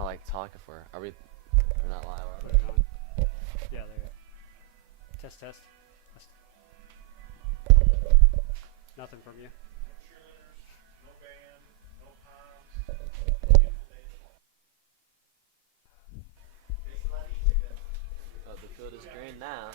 to like talk if we're we're not live, are Put we? it on. Yeah, there you go. Test, test. Test. Nothing from you. No cheerleaders, no band, no palms. Beautiful day of fall. Tastes a lot easier than Oh, the field is green now.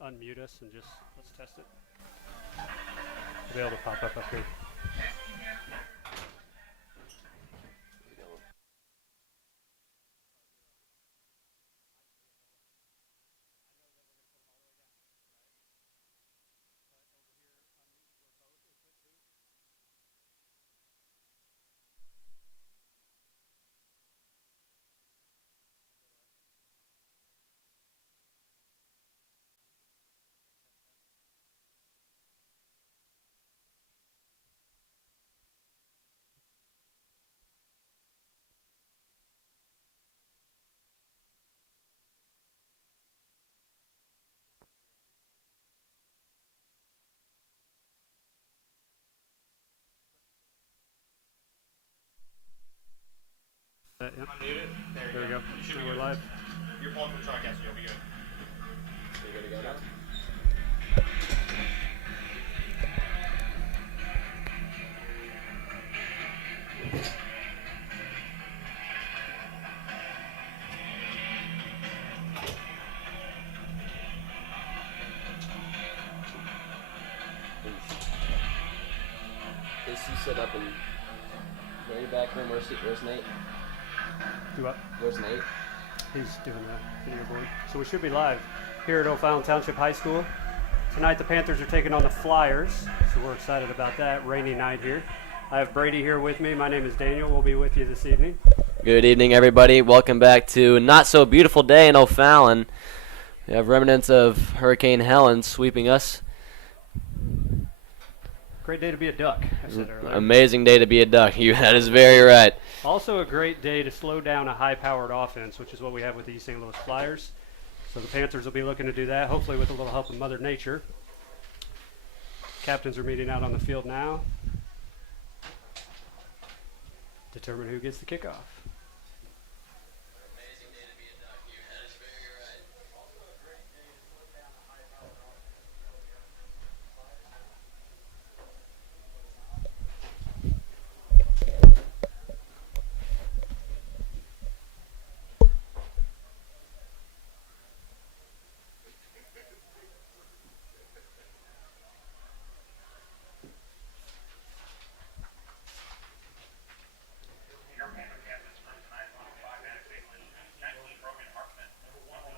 Unmute us and just let's test it. We'll be able to pop up here. Yeah. unmute it. There we go. Now we're live. You're pulling from truck, so you'll be good. You good to go now? Is you set up in where your back room? Where's Nate? Do what? Where's Nate? He's doing the video board. So we should be live here at O'Fallon Township High School. Tonight the Panthers are taking on the Flyers, so we're excited about that. Rainy night here. I have Brady here with me. My name is Daniel. We'll be with you this evening. Good evening, everybody. Welcome back to not so beautiful day in O'Fallon. We have remnants of Hurricane Helen sweeping us. Great day to be a Duck, I said earlier. Amazing day to be a Duck. That is very right. Also a great day to slow down a high-powered offense, which is what we have with the East St. Louis Flyers. So the Panthers will be looking to do that, hopefully with a little help of Mother Nature. Captains are meeting out on the field now. Determine who gets the kickoff. Amazing day to be a Duck. That is very right. Also a great day to slow down a high-powered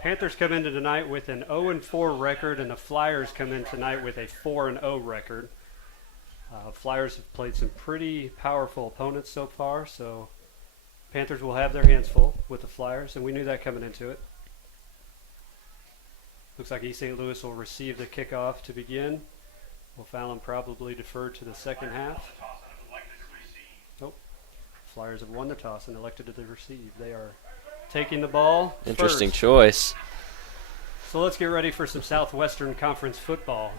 Panthers come into tonight with an 0-4 record, and the Flyers come in tonight with a 4-0 record. Flyers have played some pretty powerful opponents so far, so Panthers will have their hands full with the Flyers, and we knew that coming into it. Looks like East St. Louis will receive the kickoff to begin. O'Fallon probably deferred to the second half. Nope. Flyers have won the toss and elected to receive. They are taking the ball Interesting first. choice. So let's get ready for some Southwestern Conference football.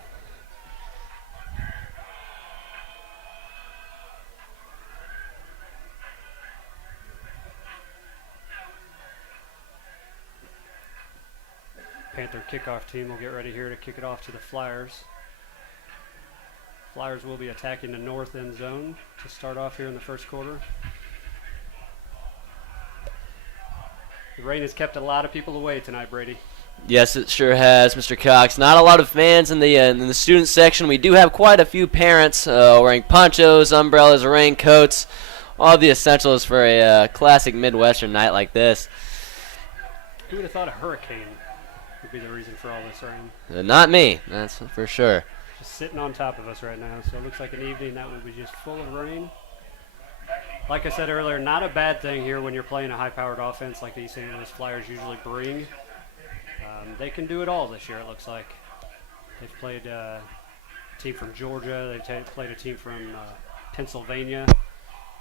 Panther kickoff team will get ready here to kick it off to the Flyers. Flyers will be attacking the north end zone to start off here in the first quarter. The rain has kept a lot of people away tonight, Brady. Yes, it sure has, Mr. Cox. Not a lot of fans in the student section. We do have quite a few parents wearing ponchos, umbrellas, raincoats, all the essentials for a classic Midwestern night like this. Who would have thought a hurricane would be the reason for all this rain? Not me, that's for sure. Just sitting on top of us right now, so it looks like an evening that will be just full of rain. Like I said earlier, not a bad thing here when you're playing a high-powered offense like the East St. Louis Flyers usually bring. They can do it all this year, it looks like. They've played a team from Georgia. They've played a team from Pennsylvania.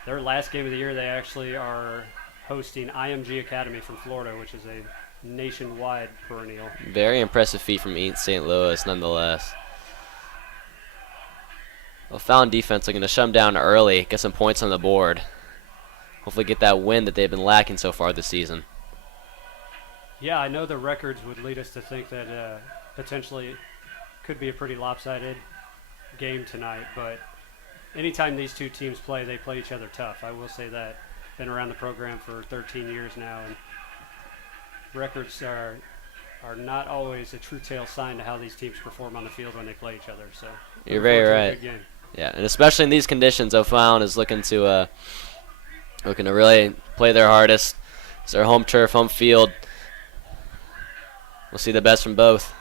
Their last game of the year, they actually are hosting IMG Academy from Florida, which is a nationwide perennial. Very impressive feat from East St. Louis, nonetheless. O'Fallon defense looking to shut them down early, get some points on the board. Hopefully get that win that they've been lacking so far this season. Yeah, I know the records would lead us to think that potentially could be a pretty lopsided game tonight, but anytime these two teams play, they play each other tough. I will say that. Been around the program for 13 years now, and records are not always a true tale sign to how these teams perform on the field when they play each other. So you're very right. Good game. Yeah, and especially in these conditions, O'Fallon is looking to really play their hardest. It's their home turf, home field. We'll see the best from both.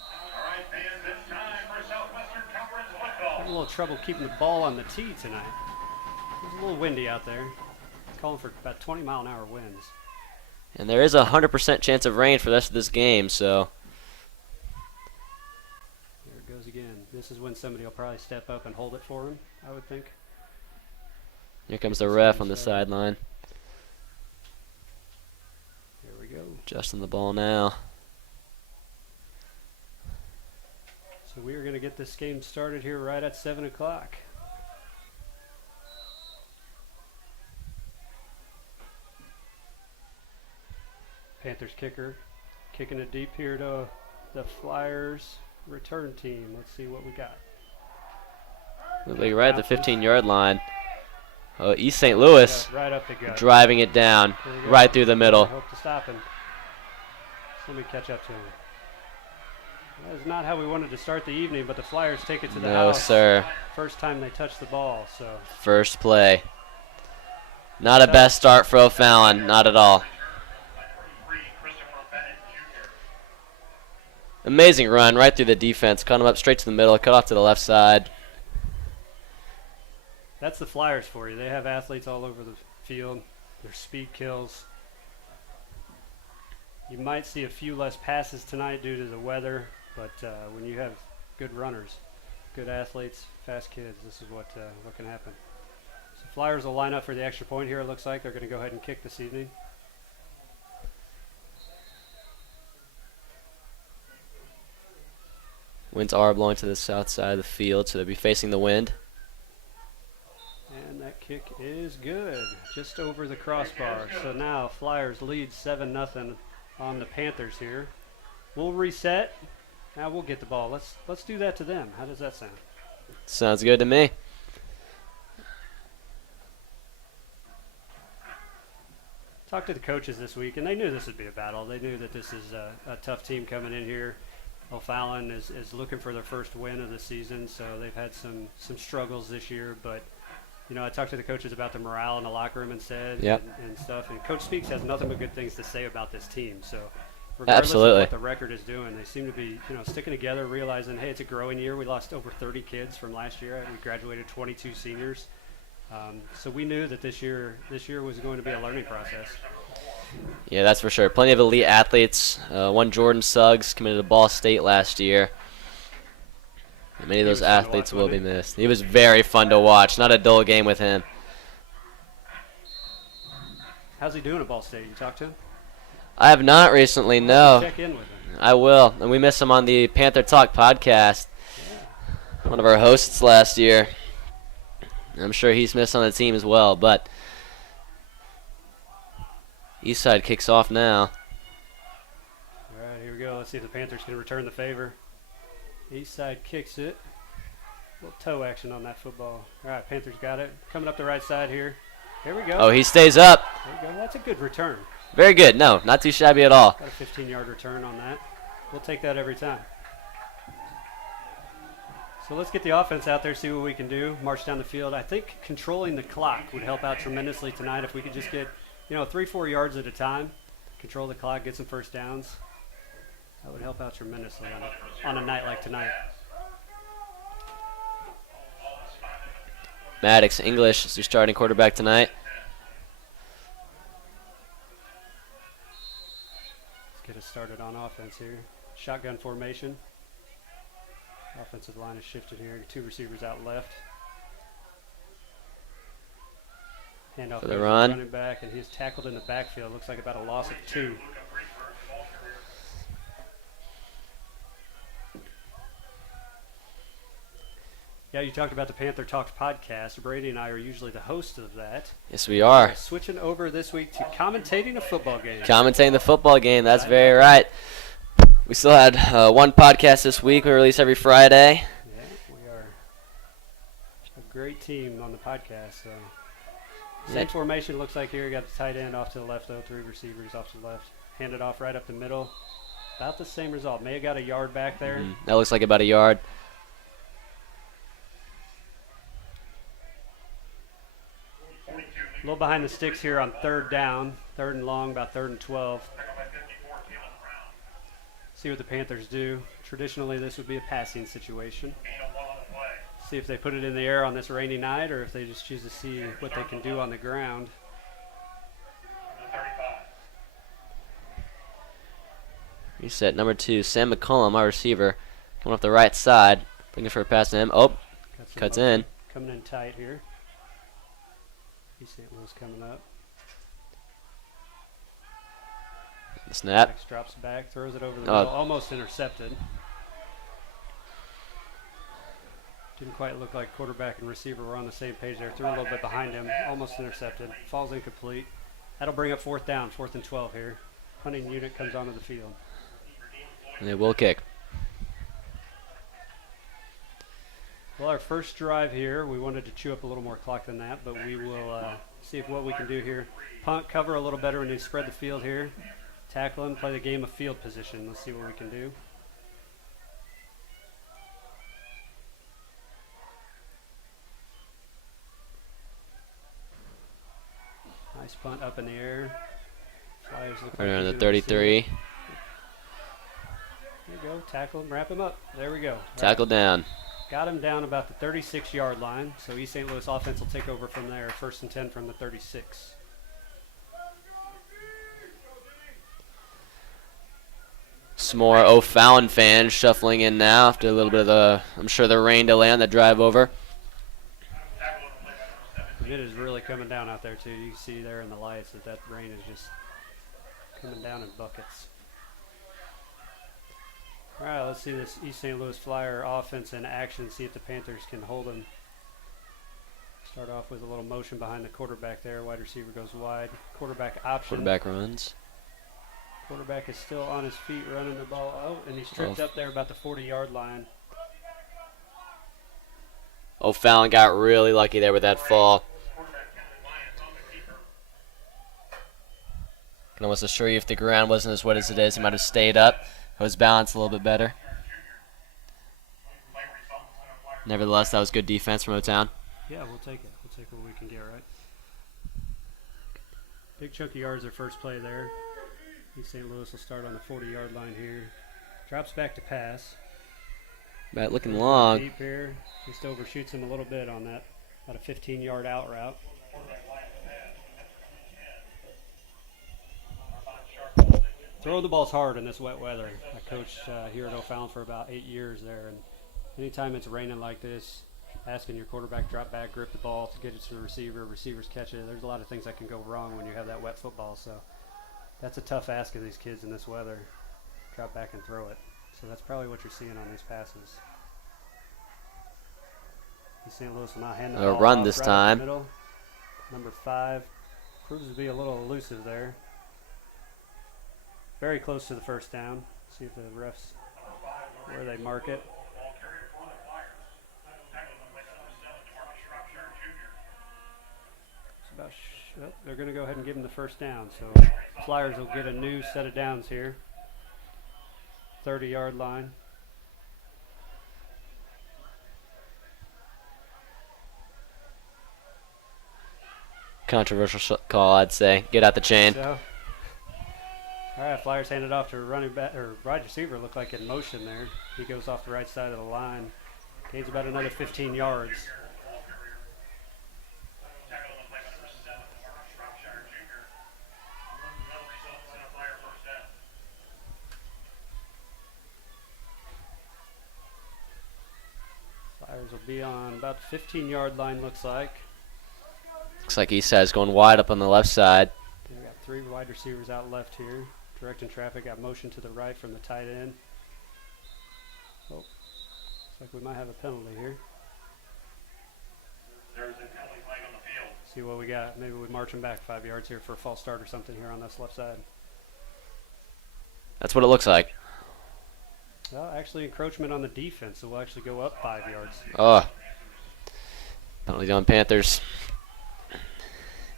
All right, fans, it's time for Southwestern Conference football. Having a little trouble keeping the ball on the tee tonight. It's a little windy out there. Calling for about 20-mile-an-hour winds. And there is a 100% chance of rain for the rest of this game, so. There it goes again. This is when somebody will probably step up and hold it for him, I would think. Here comes the ref on the sideline. Here we go. Adjusting the ball now. So we are going to get this game started here right at 7 o'clock. Panthers kicker kicking it deep here to the Flyers return team. Let's see what we got. Looking right at the 15-yard line. East St. Louis Right up the gut. driving it down right through the middle. I hope to stop him. Somebody catch up to him. That is not how we wanted to start the evening, but the Flyers take it to the No, house. sir. First time they touch the ball, so. First play. Not a best start for O'Fallon, not at all. Amazing run right through the defense. Cut him up straight to the middle. Cut off to the left side. That's the Flyers for you. They have athletes all over the field. They're speed kills. You might see a few less passes tonight due to the weather, but when you have good runners, good athletes, fast kids, this is what can happen. So Flyers will line up for the extra point here, it looks like. They're going to go ahead and kick this evening. Winds are blowing to the south side of the field, so they'll be facing the wind. And that kick is good, just over the crossbar. So now Flyers lead 7-0 on the Panthers here. We'll reset. Now we'll get the ball. Let's do that to them. How does that sound? Sounds good to me. Talked to the coaches this week, and they knew this would be a battle. They knew that this is a tough team coming in here. O'Fallon is looking for their first win of the season, so they've had some struggles this year. But, I talked to the coaches about the morale in the locker room instead and stuff. And Coach Speaks has nothing but good things to say about this team. So regardless of what the record is doing, they seem to be, sticking together, realizing, hey, it's a growing year. We lost over 30 kids from last year. We graduated 22 seniors. So we knew that this year was going to be a learning process. Yeah, that's for sure. Plenty of elite athletes. One Jordan Suggs committed to Ball State last year. And many of those athletes will be missed. He was very fun to watch. Not a dull game with him. How's he doing at Ball State? You talked to him? I have not recently, no. Check in with him. I will. And we missed him on the Panther Talk podcast. Yeah. One of our hosts last year. I'm sure he's missed on the team as well, but Eastside kicks off now. All right, here we go. Let's see if the Panthers can return the favor. Eastside kicks it. A little toe action on that football. All right, Panthers got it. Coming up the right side here. Here we go. Oh, he stays up. There you go. That's a good return. Very good. No, not too shabby at all. Got a 15-yard return on that. We'll take that every time. So let's get the offense out there, see what we can do, march down the field. I think controlling the clock would help out tremendously tonight if we could just get, 3-4 yards at a time, control the clock, get some first downs. That would help out tremendously on a night like tonight. Maddox English is your starting quarterback tonight. Let's get us started on offense here. Shotgun formation. Offensive line is shifted here. 2 receivers out left. Handoff for the running back, and he's tackled in the backfield. Looks like about a loss of 2. Yeah, you talked about the Panther Talks podcast. Brady and I are usually the hosts of that. Yes, we are. Switching over this week to commentating a football game. Commentating the football game. That's very right. We still had one podcast this week. We release every Friday. Yeah, we are a great team on the podcast. So. Same formation looks like here. You got the tight end off to the left, though. 3 receivers off to the left. Handed off right up the middle. About the same result. May have got a yard back there. That looks like about a yard. A little behind the sticks here on 3rd down. 3rd and long, about 3rd and 12. See what the Panthers do. Traditionally, this would be a passing situation. See if they put it in the air on this rainy night or if they just choose to see what they can do on the ground. Reset number 2, Sam McCollum, our receiver, coming off the right side, looking for a pass to him. Oh, cuts in. Coming in tight here. St. Louis coming up. The snap. Max drops back, throws it over the middle, almost intercepted. Didn't quite look like quarterback and receiver were on the same page there. Threw a little bit behind him, almost intercepted. Falls incomplete. That'll bring up 4th down, 4th and 12 here. Punting unit comes onto the field. And they will kick. Well, our first drive here, we wanted to chew up a little more clock than that, but we will see what we can do here. Punt, cover a little better when they spread the field here. Tackle them, play the game of field position. Let's see what we can do. Nice punt up in the air. Flyers look Right like on the 33. There you go. Tackle him, wrap him up. There we go. All right. Tackle down. Got him down about the 36-yard line. So East St. Louis offense will take over from there. 1st and 10 from the 36. Some more O'Fallon fans shuffling in now after a little bit of I'm sure the rain delay on the drive over. It is really coming down out there, too. You can see there in the lights that rain is just coming down in buckets. All right, let's see this East St. Louis Flyer offense in action, see if the Panthers can hold them. Start off with a little motion behind the quarterback there. Wide receiver goes wide. Quarterback option. Quarterback runs. Quarterback is still on his feet running the ball. Oh, and he's tripped up there about the 40-yard line. O'Fallon got really lucky there with that fall. Can almost assure you if the ground wasn't as wet as it is, he might have stayed up. It was balanced a little bit better. Nevertheless, that was good defense from O-Town. Yeah, we'll take it. We'll take what we can get, right? Big chunky yards their first play there. East St. Louis will start on the 40-yard line here. Drops back to pass. Bat looking long. Deep here. Just overshoots him a little bit on that. About a 15-yard out route. Throwing the ball's hard in this wet weather. I coached here at O'Fallon for about 8 years there, and anytime it's raining like this, asking your quarterback drop back, grip the ball to get it to the receiver, receivers catch it. There's a lot of things that can go wrong when you have that wet football. So that's a tough ask of these kids in this weather. Drop back and throw it. So that's probably what you're seeing on these passes. St. Louis will not hand the ball run off this right time. up the middle. Number 5 proves to be a little elusive there. Very close to the first down. See if the refs, where they mark it. It's about they're going to go ahead and give him the first down. So Flyers will get a new set of downs here. 30-yard line. Controversial call, I'd say. Get out the chain. So, all right, Flyers hand it off to running back or wide receiver. Looked like in motion there. He goes off the right side of the line. Gains about another 15 yards. Flyers will be on about the 15-yard line, looks like. Looks like Ihsa is going wide up on the left side. We got 3 wide receivers out left here. Directing traffic, got motion to the right from the tight end. Oh, looks like we might have a penalty here. There's a penalty flag on the field. See what we got. Maybe we march him back 5 yards here for a false start or something here on this left side. That's what it looks like. Well, actually encroachment on the defense, so we'll actually go up 5 yards. Oh. Penalty on Panthers.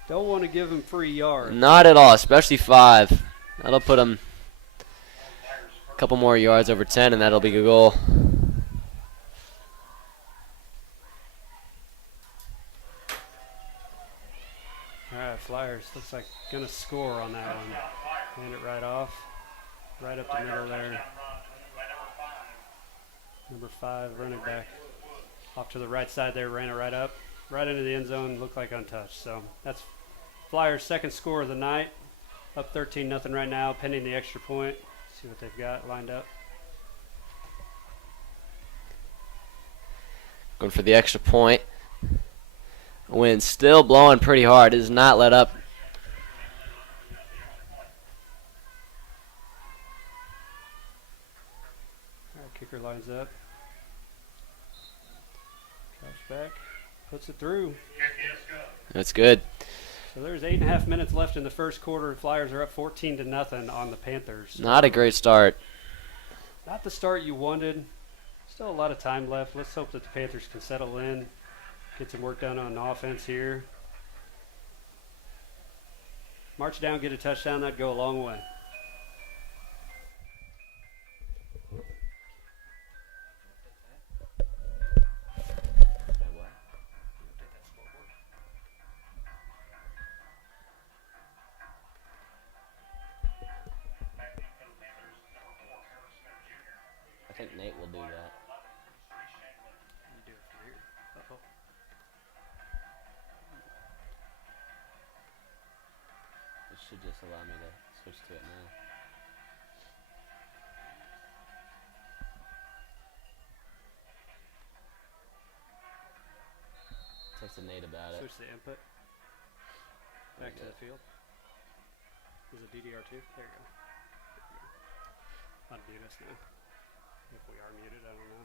Don't want to give him free yards. Not at all, especially 5. That'll put them a couple more yards over 10, and that'll be a goal. All right, Flyers looks like going to score on that one. Hand it right off. Right up the middle there. Number 5 running back. Off to the right side there, ran it right up. Right into the end zone, looked like untouched. So that's Flyers' second score of the night. Up 13-0 right now, pending the extra point. See what they've got lined up. Going for the extra point. Wind still blowing pretty hard. It does not let up. All right, kicker lines up. Drops back. Puts it through. That's good. So there's 8.5 minutes left in the first quarter. Flyers are up 14-0 on the Panthers. Not a great start. Not the start you wanted. Still a lot of time left. Let's hope that the Panthers can settle in, get some work done on offense here. March down, get a touchdown. That'd go a long way. Nate will do that. You do it from here. Uh-oh. It should just allow me to switch to it now. Texted Nate about it. Switch the input. Back to the field. Is it DDR2? There you go. Unmute us now. If we are muted, I don't know.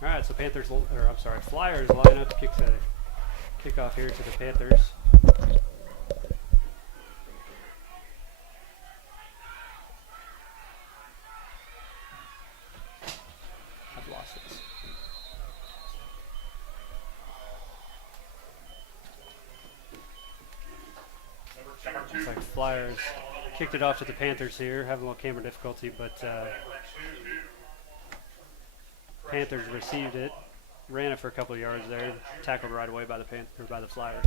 All right, so Flyers line up, kickoff here to the Panthers. I've lost this. Looks like Flyers kicked it off to the Panthers here, having a little camera difficulty, but Panthers received it, ran it for a couple of yards there, tackled right away by the Flyers.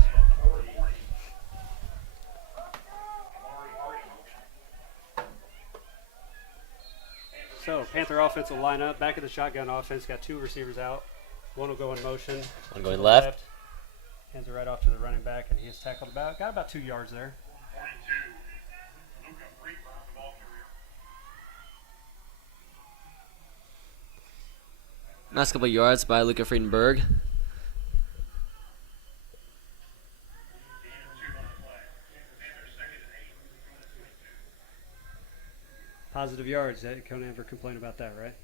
So Panther offensive lineup, back of the shotgun offense, got two receivers out. One will go in motion. One going left. Hands it right off to the running back, and he is tackled got about 2 yards there. Nice couple of yards by Luca Friedenberg. Positive yards. Can't ever complain about that, right?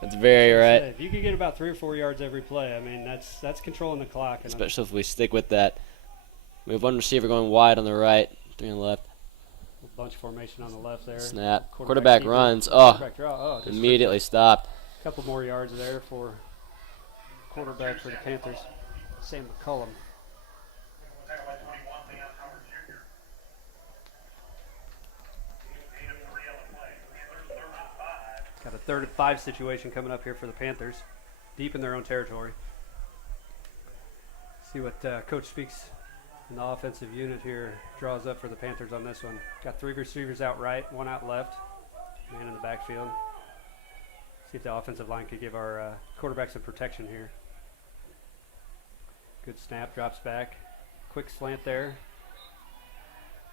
That's very right. If you could get about 3 or 4 yards every play, I mean, that's controlling the clock. And especially if we stick with that. We have one receiver going wide on the right, 3 on the left. A bunch of formation on the left there. Snap. Quarterback runs. Oh, just immediately stopped. A couple more yards there for quarterback for the Panthers, Sam McCullum. Got a 3rd and 5 situation coming up here for the Panthers, deep in their own territory. See what Coach Speaks in the offensive unit here draws up for the Panthers on this one. Got 3 receivers out right, 1 out left, man in the backfield. See if the offensive line could give our quarterback some protection here. Good snap, drops back. Quick slant there.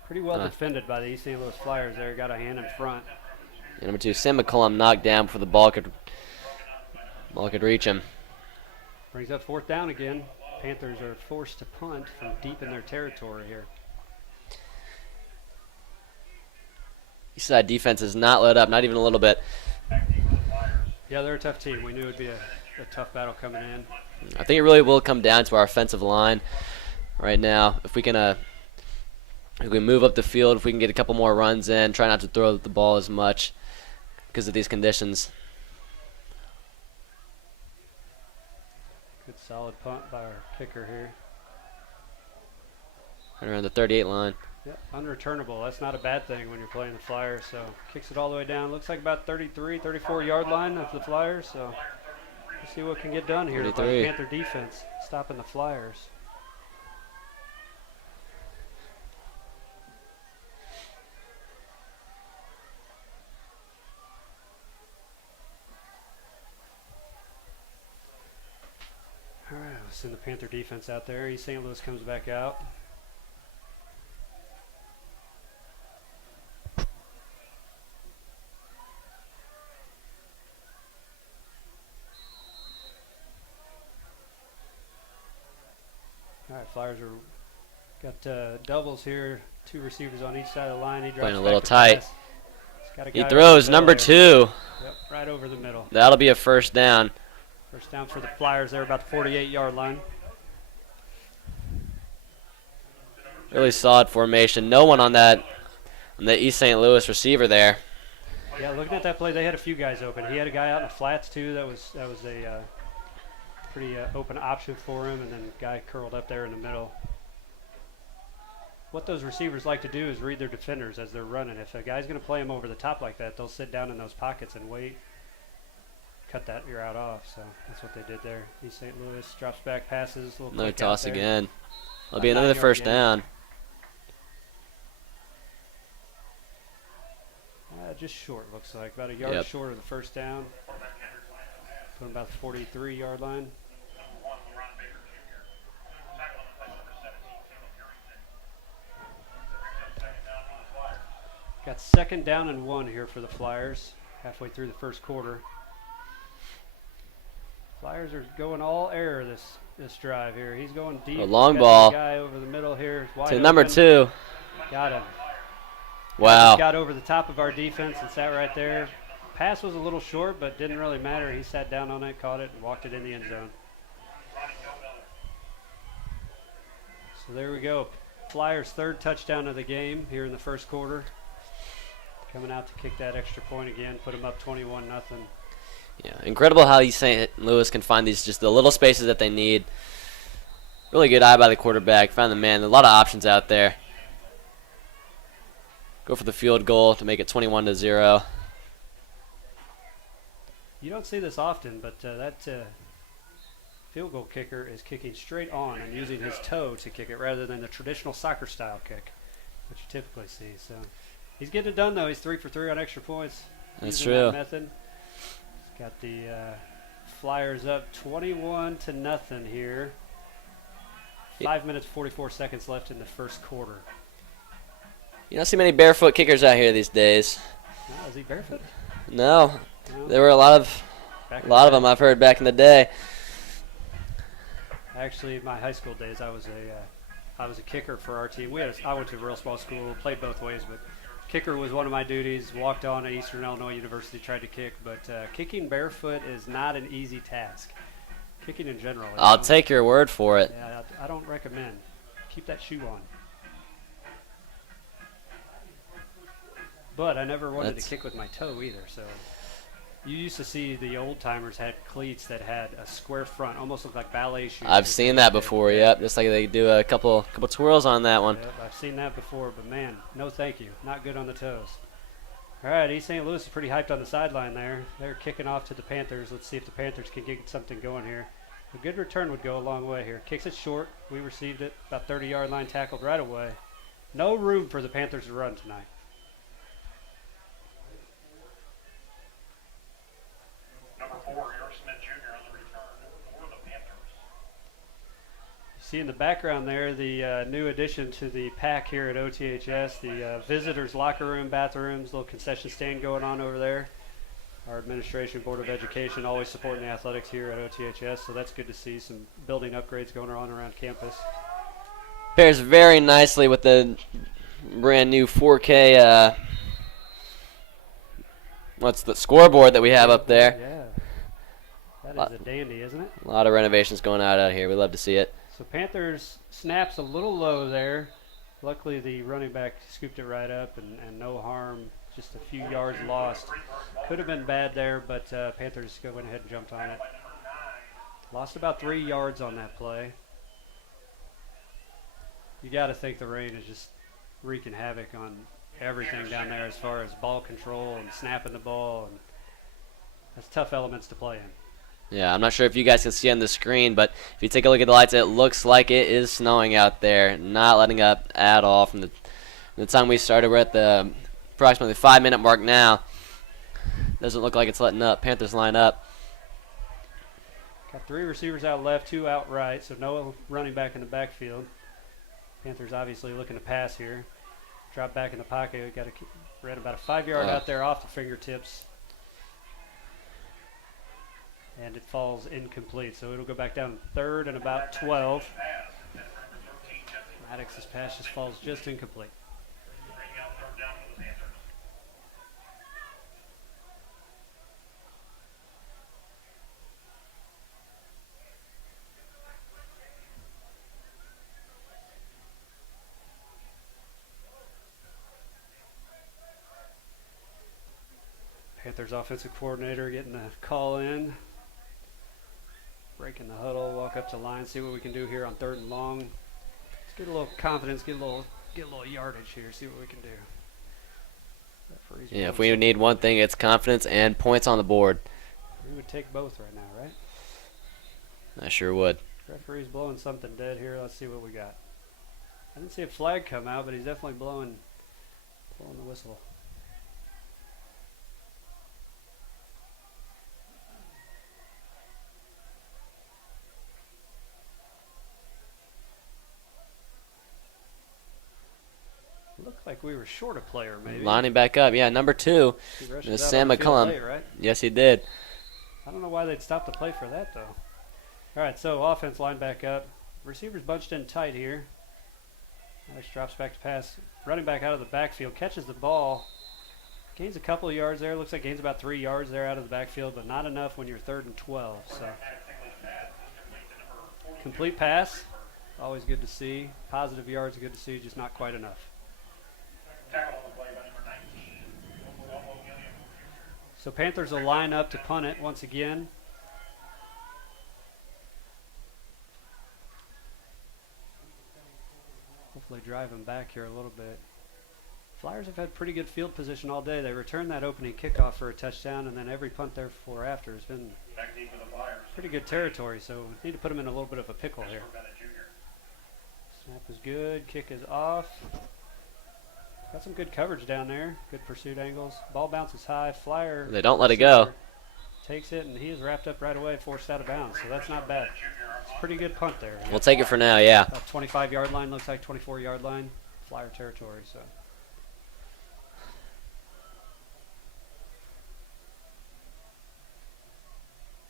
Pretty well defended by the East St. Louis Flyers there. Got a hand in front. And number 2, Sam McCullum knocked down before the ball could reach him. Brings up 4th down again. Panthers are forced to punt from deep in their territory here. Eastside defense has not let up, not even a little bit. Yeah, they're a tough team. We knew it would be a tough battle coming in. I think it really will come down to our offensive line right now. If we can move up the field, if we can get a couple more runs in, try not to throw the ball as much because of these conditions. Good solid punt by our kicker here. Right around the 38 line. Yep, unreturnable. That's not a bad thing when you're playing the Flyers. So kicks it all the way down. Looks like about 33, 34-yard line of the Flyers. So we'll see what can get done here by the Panther defense, stopping the Flyers. All right, let's send the Panther defense out there. East St. Louis comes back out. All right, Flyers got doubles here. 2 receivers on each side of the line. He drops playing a little back tight. He throws number 2. Yep, right over the middle. That'll be a first down. First down for the Flyers there, about the 48-yard line. Really solid formation. No one on the East St. Louis receiver there. Yeah, looking at that play, they had a few guys open. He had a guy out in the flats too. That was a pretty open option for him, and then a guy curled up there in the middle. What those receivers like to do is read their defenders as they're running. If a guy's going to play them over the top like that, they'll sit down in those pockets and wait. Cut that route off, so that's what they did there. East St. Louis drops back, passes. Another toss again. That'll be another first down. just short, looks like. About a yard Yep. short of the first down. Put him about the 43-yard line. Got 2nd down and 1 here for the Flyers, halfway through the first quarter. Flyers are going all air this drive here. He's going deep. A long Got ball. the guy over the middle here. Wide To number open. 2. Got him. Wow. Got over the top of our defense and sat right there. Pass was a little short, but didn't really matter. He sat down on it, caught it, and walked it in the end zone. So there we go. Flyers' 3rd touchdown of the game here in the first quarter. Coming out to kick that extra point again, put them up 21-0. Yeah, incredible how St. Louis can find these just the little spaces that they need. Really good eye by the quarterback. Found the man. A lot of options out there. Go for the field goal to make it 21-0. You don't see this often, but that field goal kicker is kicking straight on and using his toe to kick it rather than the traditional soccer style kick, which you typically see. So he's getting it done, though. He's 3 for 3 on extra points. That's using true. That method. He's got the Flyers up 21-0 here. 5 minutes, 44 seconds left in the first quarter. You don't see many barefoot kickers out here these days. Oh, is he barefoot? No, No. there were a lot of them I've heard back in the day. Actually, my high school days, I was a kicker for our team. I went to a real small school, played both ways, but kicker was one of my duties. Walked on at Eastern Illinois University, tried to kick, but kicking barefoot is not an easy task. Kicking in general. I'll take your word for it. Yeah, I don't recommend. Keep that shoe on. But I never wanted to kick with my toe either, so. You used to see the old timers had cleats that had a square front, almost looked like ballet shoes. I've seen that before, yep. Just like they do a couple twirls on that one. Yep, I've seen that before, but man, no thank you. Not good on the toes. All right, East St. Louis is pretty hyped on the sideline there. They're kicking off to the Panthers. Let's see if the Panthers can get something going here. A good return would go a long way here. Kicks it short. We received it. About 30-yard line, tackled right away. No room for the Panthers to run tonight. See in the background there the new addition to the pack here at OTHS, the visitors' locker room, bathrooms, little concession stand going on over there. Our administration, Board of Education, always supporting the athletics here at OTHS, so that's good to see some building upgrades going on around campus. Pairs very nicely with the brand new 4K what's the scoreboard that we have up there. Yeah, that is a dandy, isn't it? A lot of renovations going out here. We love to see it. So Panthers snaps a little low there. Luckily the running back scooped it right up and no harm, just a few yards lost. Could have been bad there, but Panthers went ahead and jumped on it. Lost about 3 yards on that play. You got to think the rain is just wreaking havoc on everything down there as far as ball control and snapping the ball, and that's tough elements to play in. Yeah, I'm not sure if you guys can see on the screen, but if you take a look at the lights, it looks like it is snowing out there. Not letting up at all from the time we started. We're at the approximately 5-minute mark now. Doesn't look like it's letting up. Panthers line up. Got 3 receivers out left, 2 out right, so no running back in the backfield. Panthers obviously looking to pass here. Drop back in the pocket. We're at about a 5-yard out there off the fingertips. And it falls incomplete, so it'll go back down 3rd and about 12. Maddox's pass just falls just incomplete. Panthers offensive coordinator getting the call in. Breaking the huddle, walk up to line, see what we can do here on 3rd and long. Let's get a little confidence, get a little yardage here, see what we can do. Yeah, if we need one thing, it's confidence and points on the board. We would take both right now, right? I sure would. Referee's blowing something dead here. Let's see what we got. I didn't see a flag come out, but he's definitely blowing the whistle. Like we were short a player, maybe. Lining back up. Yeah, number 2. He rushed Is it out Sam on the field McCullum. late, right? Yes, he did. I don't know why they'd stop the play for that, though. All right, so offense line back up. Receivers bunched in tight here. Alex drops back to pass. Running back out of the backfield. Catches the ball. Gains a couple of yards there. Looks like gains about 3 yards there out of the backfield, but not enough when you're 3rd and 12. So complete pass. Always good to see. Positive yards, good to see, just not quite enough. So Panthers will line up to punt it once again. Hopefully drive them back here a little bit. Flyers have had pretty good field position all day. They returned that opening kickoff for a touchdown, and then every punt therefore after has been pretty good territory, so we need to put them in a little bit of a pickle here. Snap is good. Kick is off. Got some good coverage down there. Good pursuit angles. Ball bounces high. Flyer. They don't let it go. Takes it, and he is wrapped up right away, forced out of bounds, so that's not bad. It's a pretty good punt there. We'll take it for now, yeah. 25-yard line, looks like 24-yard line. Flyer territory, so.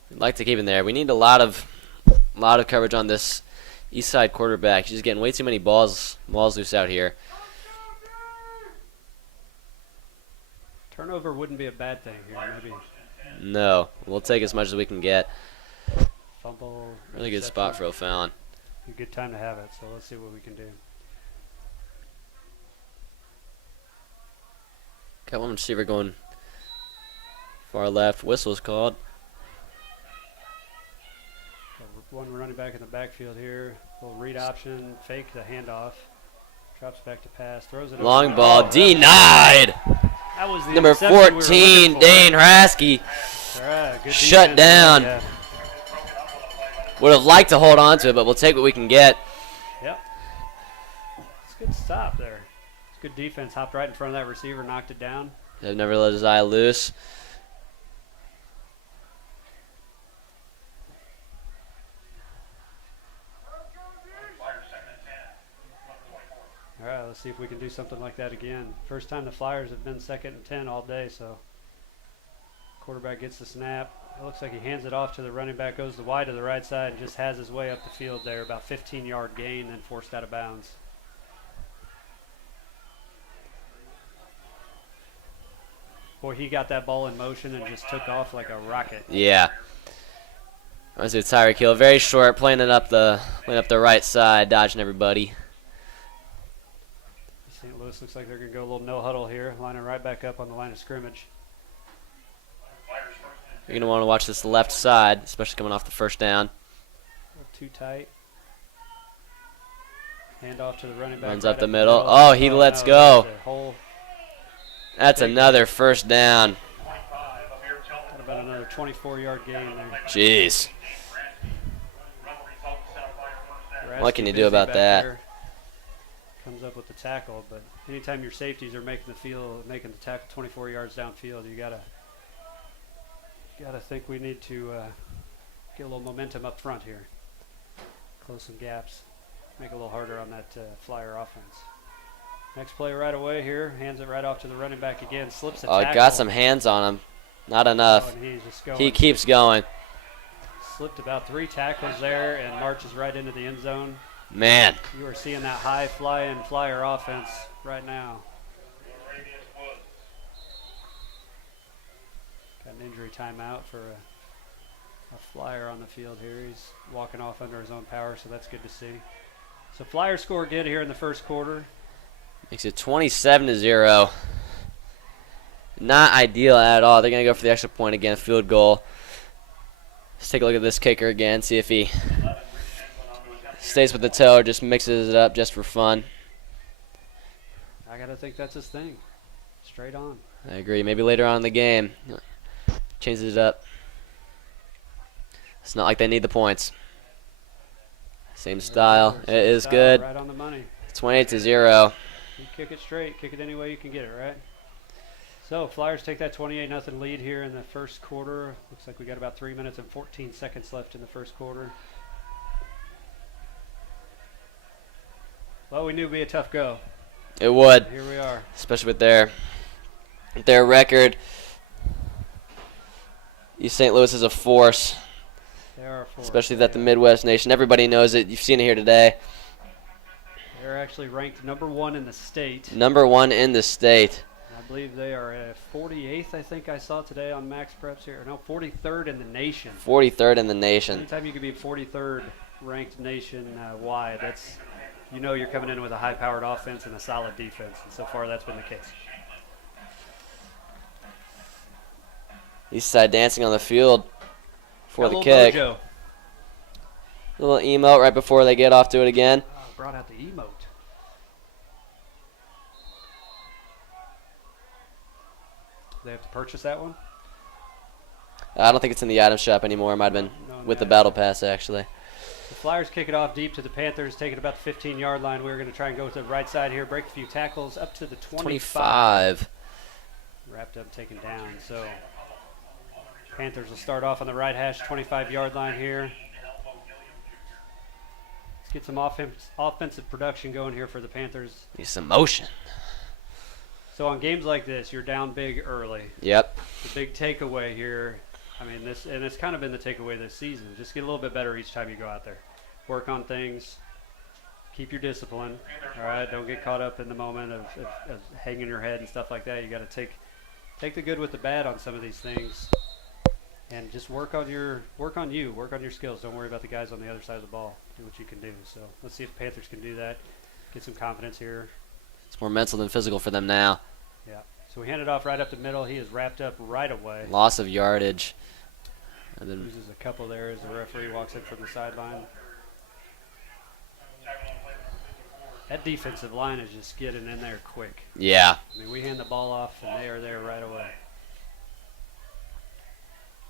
We'd like to keep him there. We need a lot of coverage on this east side quarterback. He's just getting way too many balls loose out here. Turnover wouldn't be a bad thing here, maybe. No, we'll take as much as we can get. Fumble. Really good spot for O'Fallon. A good time to have it, so let's see what we can do. Got one receiver going far left. Whistle's called. One running back in the backfield here. Little read option, fake the handoff. Drops back to pass, throws it. Long ball denied. That was the Number interception we were 14, looking for. Dane Rasky. All right, good Shut defense. down. Yeah. Would have liked to hold on to it, but we'll take what we can get. Yep. It's a good stop there. It's good defense. Hopped right in front of that receiver, knocked it down. They've never let his eye loose. All right, let's see if we can do something like that again. First time the Flyers have been 2nd and 10 all day, so quarterback gets the snap. It looks like he hands it off to the running back, goes the wide to the right side, and just has his way up the field there. About 15-yard gain, then forced out of bounds. Boy, he got that ball in motion and just took off like a rocket. Yeah. I see Tyreek Hill, very short, playing up the right side, dodging everybody. St. Louis looks like they're going to go a little no huddle here, lining right back up on the line of scrimmage. You're going to want to watch this left side, especially coming off the first down. Too tight. Hand off to the running back. Runs right up the middle. Oh, he lets go. That's another first down. Got about another 24-yard gain there. Jeez. What can you do about that? There. Comes up with the tackle, but anytime your safeties are making the tackle 24 yards downfield, you gotta think we need to get a little momentum up front here. Close some gaps, make it a little harder on that Flyer offense. Next play right away here, hands it right off to the running back again, slips the tackle. Got some hands on him. Not enough. Oh, and he's just going. He keeps going. Slipped about 3 tackles there and marches right into the end zone. Man. You are seeing that high fly-in Flyer offense right now. Got an injury timeout for a Flyer on the field here. He's walking off under his own power, so that's good to see. So Flyers score good here in the first quarter. Makes it 27-0. Not ideal at all. They're going to go for the extra point again, field goal. Let's take a look at this kicker again, see if he stays with the toe or just mixes it up just for fun. I got to think that's his thing. Straight on. I agree. Maybe later on in the game, changes it up. It's not like they need the points. Same style. It is good. Right on the money. 28-0. You kick it straight. Kick it any way you can get it, right? So Flyers take that 28-0 lead here in the first quarter. Looks like we got about 3 minutes and 14 seconds left in the first quarter. Well, we knew it'd be a tough go. It would, Here we are. especially with their record. East St. Louis is a force, They are a force. especially that the Midwest nation. Everybody knows it. You've seen it here today. They're actually ranked #1 in the state. #1 in the state. I believe they are 48th, I think I saw today on Max Preps here. No, 43rd in the nation. 43rd in the nation. Anytime you can be 43rd ranked nation-wide, that's, you know, you're coming in with a high-powered offense and a solid defense, and so far that's been the case. East side dancing on the field for the Got a kick. little mojo. Little emote right before they get off to it again. Oh, brought out the emote. They have to purchase that one? I don't think it's in the item shop anymore. It might have been No, with the no. battle pass, actually. The Flyers kick it off deep to the Panthers, take it about the 15-yard line. We're going to try and go to the right side here, break a few tackles up to the 25. Wrapped up, taken down. So Panthers will start off on the right hash, 25-yard line here. Let's get some offensive production going here for the Panthers. Need some motion. So on games like this, you're down big early. Yep. The big takeaway here, I mean, and it's kind of been the takeaway this season. Just get a little bit better each time you go out there. Work on things. Keep your discipline. All right, don't get caught up in the moment of hanging your head and stuff like that. You got to take the good with the bad on some of these things, and just work on you, work on your skills. Don't worry about the guys on the other side of the ball. Do what you can do. So let's see if the Panthers can do that. Get some confidence here. It's more mental than physical for them now. Yeah. So we hand it off right up the middle. He is wrapped up right away. Loss of yardage. And then Loses a couple there as the referee walks in from the sideline. That defensive line is just getting in there quick. yeah. I mean, we hand the ball off, and they are there right away.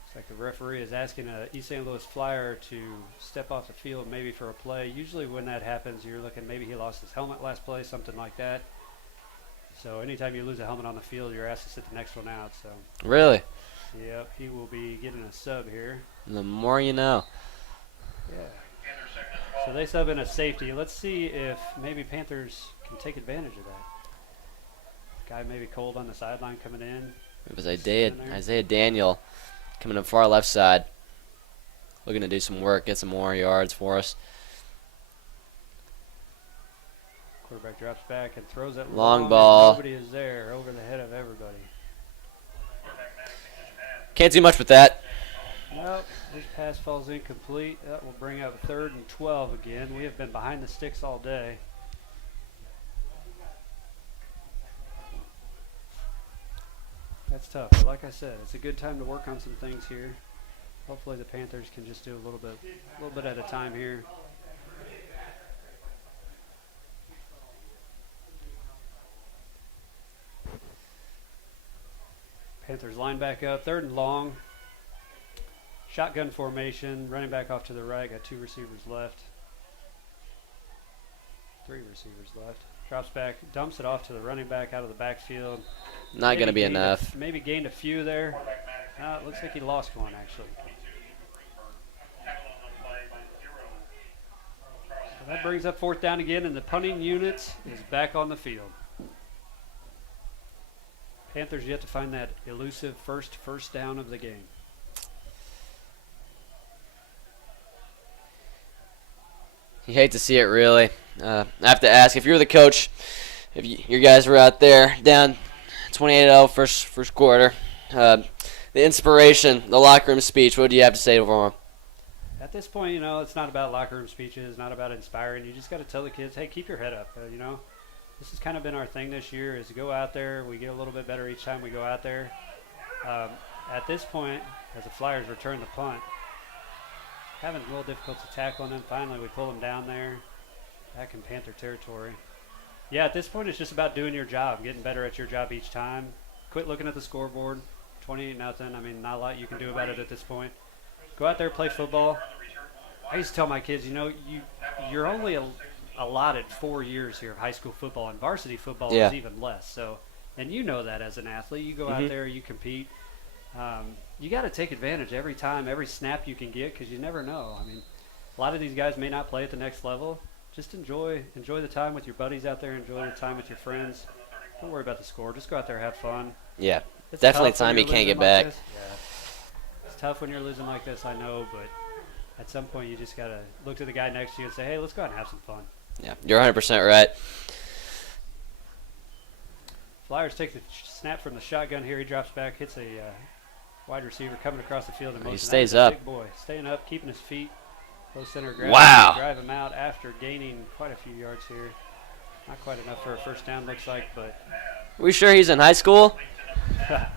It's like the referee is asking a East St. Louis Flyer to step off the field maybe for a play. Usually when that happens, you're looking maybe he lost his helmet last play, something like that. So anytime you lose a helmet on the field, you're asked to sit the next one out. So, Really? yep, he will be getting a sub here. The more you know. Yeah. So they sub in a safety. Let's see if maybe Panthers can take advantage of that. Guy maybe cold on the sideline coming in. It was Standing there. Isaiah Daniel coming up far left side. Looking to do some work, get some more yards for us. Quarterback drops back and throws it Long and ball. Nobody is there, over the head of everybody. Can't do much with that. Nope, this pass falls incomplete. That will bring up 3rd and 12 again. We have been behind the sticks all day. That's tough, but like I said, it's a good time to work on some things here. Hopefully the Panthers can just do a little bit at a time here. Panthers line back up, 3rd and long. Shotgun formation, running back off to the right, got 2 receivers left. 3 receivers left. Drops back, dumps it off to the running back out of the backfield. Not going to be gained enough. Maybe gained a few there. It looks like he lost one, actually. So that brings up 4th down again, and the punting unit is back on the field. Panthers yet to find that elusive first down of the game. You hate to see it, really. I have to ask, if you're the coach, if your guys were out there down 28-0 first quarter, the inspiration, the locker room speech, what do you have to say for them? At this point, you know, it's not about locker room speeches, it's not about inspiring. You just got to tell the kids, hey, keep your head up. You know, this has kind of been our thing this year, is to go out there. We get a little bit better each time we go out there. At this point, as the Flyers return the punt, having a little difficult to tackle, and then finally we pull them down there, back in Panther territory. Yeah, at this point it's just about doing your job, getting better at your job each time. Quit looking at the scoreboard, 28-0. I mean, not a lot you can do about it at this point. Go out there, play football. I used to tell my kids, you know, you're only allotted 4 years here of high school football, and varsity football is even less. So, and you know that as an athlete, you go out there, you compete. You got to take advantage every time, every snap you can get, because you never know. I mean, a lot of these guys may not play at the next level. just enjoy the time with your buddies out there. Enjoy the time with your friends. Don't worry about the score. Just go out there, have fun. Yeah, It's definitely tough when time you you're can't losing get like back. this. Yeah. It's tough when you're losing like this, I know, but at some point you just got to look to the guy next to you and say, hey, let's go out and have some fun. Yeah, you're 100% right. Flyers take the snap from the shotgun here. He drops back, hits a wide receiver coming across the field in motion. He stays That is a up. Big boy. Staying up, keeping his feet. Close center grab. Wow. Drive him out after gaining quite a few yards here. Not quite enough for a first down, looks like, but We sure he's in high school? that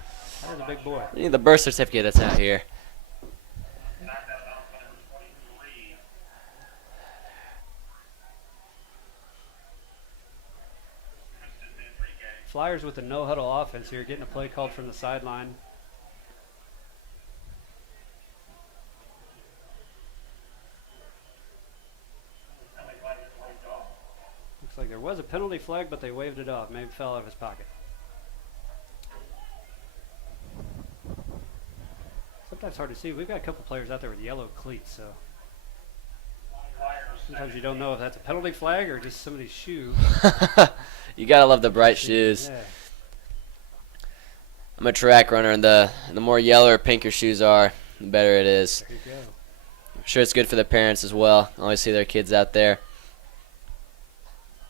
is a big boy. We need the birth certificate that's out here. Flyers with a no-huddle offense here, getting a play called from the sideline. Looks like there was a penalty flag, but they waved it off. Maybe it fell out of his pocket. Sometimes hard to see. We've got a couple players out there with yellow cleats, so sometimes you don't know if that's a penalty flag or just somebody's shoe. You gotta love the bright shoes. Yeah. I'm a track runner, and the more yellow or pink your shoes are, the better it is. There you go. I'm sure it's good for the parents as well. Always see their kids out there.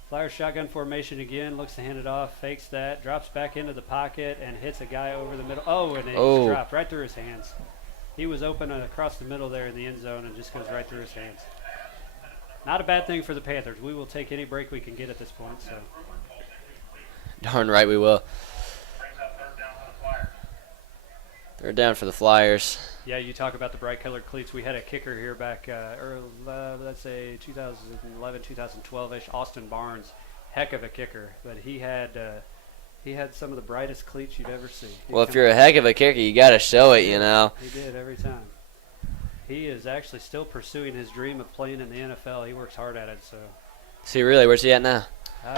Flyers shotgun formation again, looks to hand it off, fakes that, drops back into the pocket, and hits a guy over the middle. Oh, and it Oh. dropped right through his hands. He was open across the middle there in the end zone and just goes right through his hands. Not a bad thing for the Panthers. We will take any break we can get at this point. So Darn right we will. Third down for the Flyers. yeah, you talk about the bright colored cleats. We had a kicker here back, let's say 2011, 2012-ish. Austin Barnes, heck of a kicker, but he had some of the brightest cleats you'd ever see. Well, if you're a heck of a kicker, you gotta show it, you know. He did every time. He is actually still pursuing his dream of playing in the NFL. He works hard at it. So, See, really, where's he at now?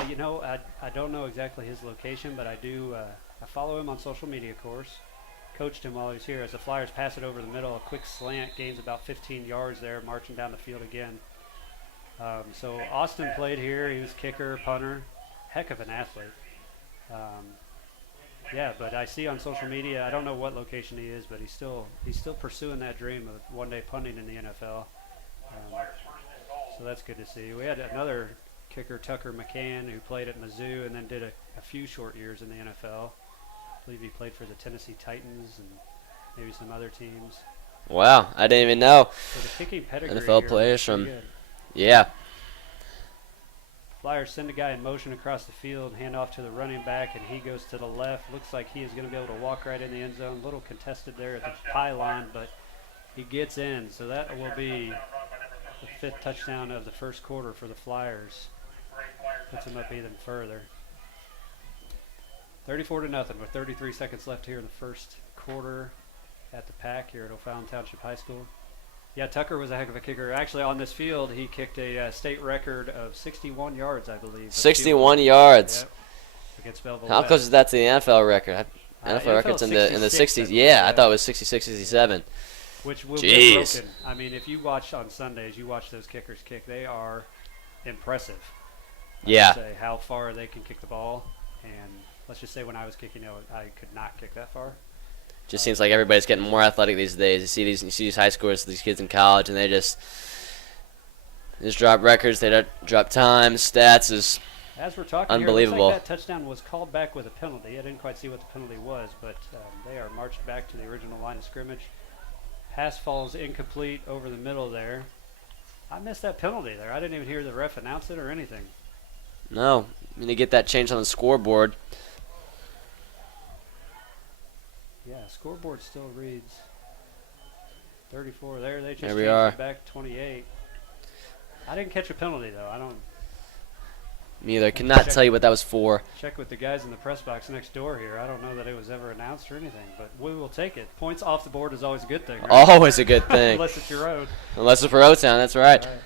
you know, I don't know exactly his location, but I do. I follow him on social media, of course. Coached him while he was here. As the Flyers pass it over the middle, a quick slant gains about 15 yards there, marching down the field again. So Austin played here. He was kicker, punter, heck of an athlete. Yeah, but I see on social media, I don't know what location he is, but he's still pursuing that dream of one day punting in the NFL. So that's good to see. We had another kicker, Tucker McCann, who played at Mizzou and then did a few short years in the NFL. I believe he played for the Tennessee Titans and maybe some other teams. Wow, I didn't even know. So the kicking pedigree NFL here players was pretty from- good. Yeah. Flyers send a guy in motion across the field, hand off to the running back, and he goes to the left. Looks like he is going to be able to walk right in the end zone. A little contested there at the pylon, but he gets in. So that will be the 5th touchdown of the first quarter for the Flyers. Puts them up even further. 34-0 with 33 seconds left here in the first quarter at the Pack here at O'Fallon Township High School. Yeah, Tucker was a heck of a kicker. Actually, on this field, he kicked a state record of 61 yards, I believe. 61 yards. Yep. Against Belleville How West. close is that to the NFL record? NFL NFL record's in the 66, 60s. I Yeah, I believe. thought it was 66, 67. Which will Jeez. get broken. I mean, if you watch on Sundays, you watch those kickers kick. They are impressive. I Yeah. would say how far they can kick the ball. And let's just say when I was kicking, I could not kick that far. Just seems like everybody's getting more athletic these days. You see these high schoolers, these kids in college, and they just drop records. They drop times, stats. Is As we're talking Unbelievable. here, it looks like that touchdown was called back with a penalty. I didn't quite see what the penalty was, but they are marched back to the original line of scrimmage. Pass falls incomplete over the middle there. I missed that penalty there. I didn't even hear the ref announce it or anything. no. You need to get that changed on the scoreboard. Yeah, scoreboard still reads 34 there. They just There we changed are. it back to 28. I didn't catch a penalty, though. I don't Me either. Cannot tell you what that was for. check with the guys in the press box next door here. I don't know that it was ever announced or anything, but we will take it. Points off the board is always a good thing, right? Always a good thing. Unless it's your own. Unless it's for O-Town, that's right. All right.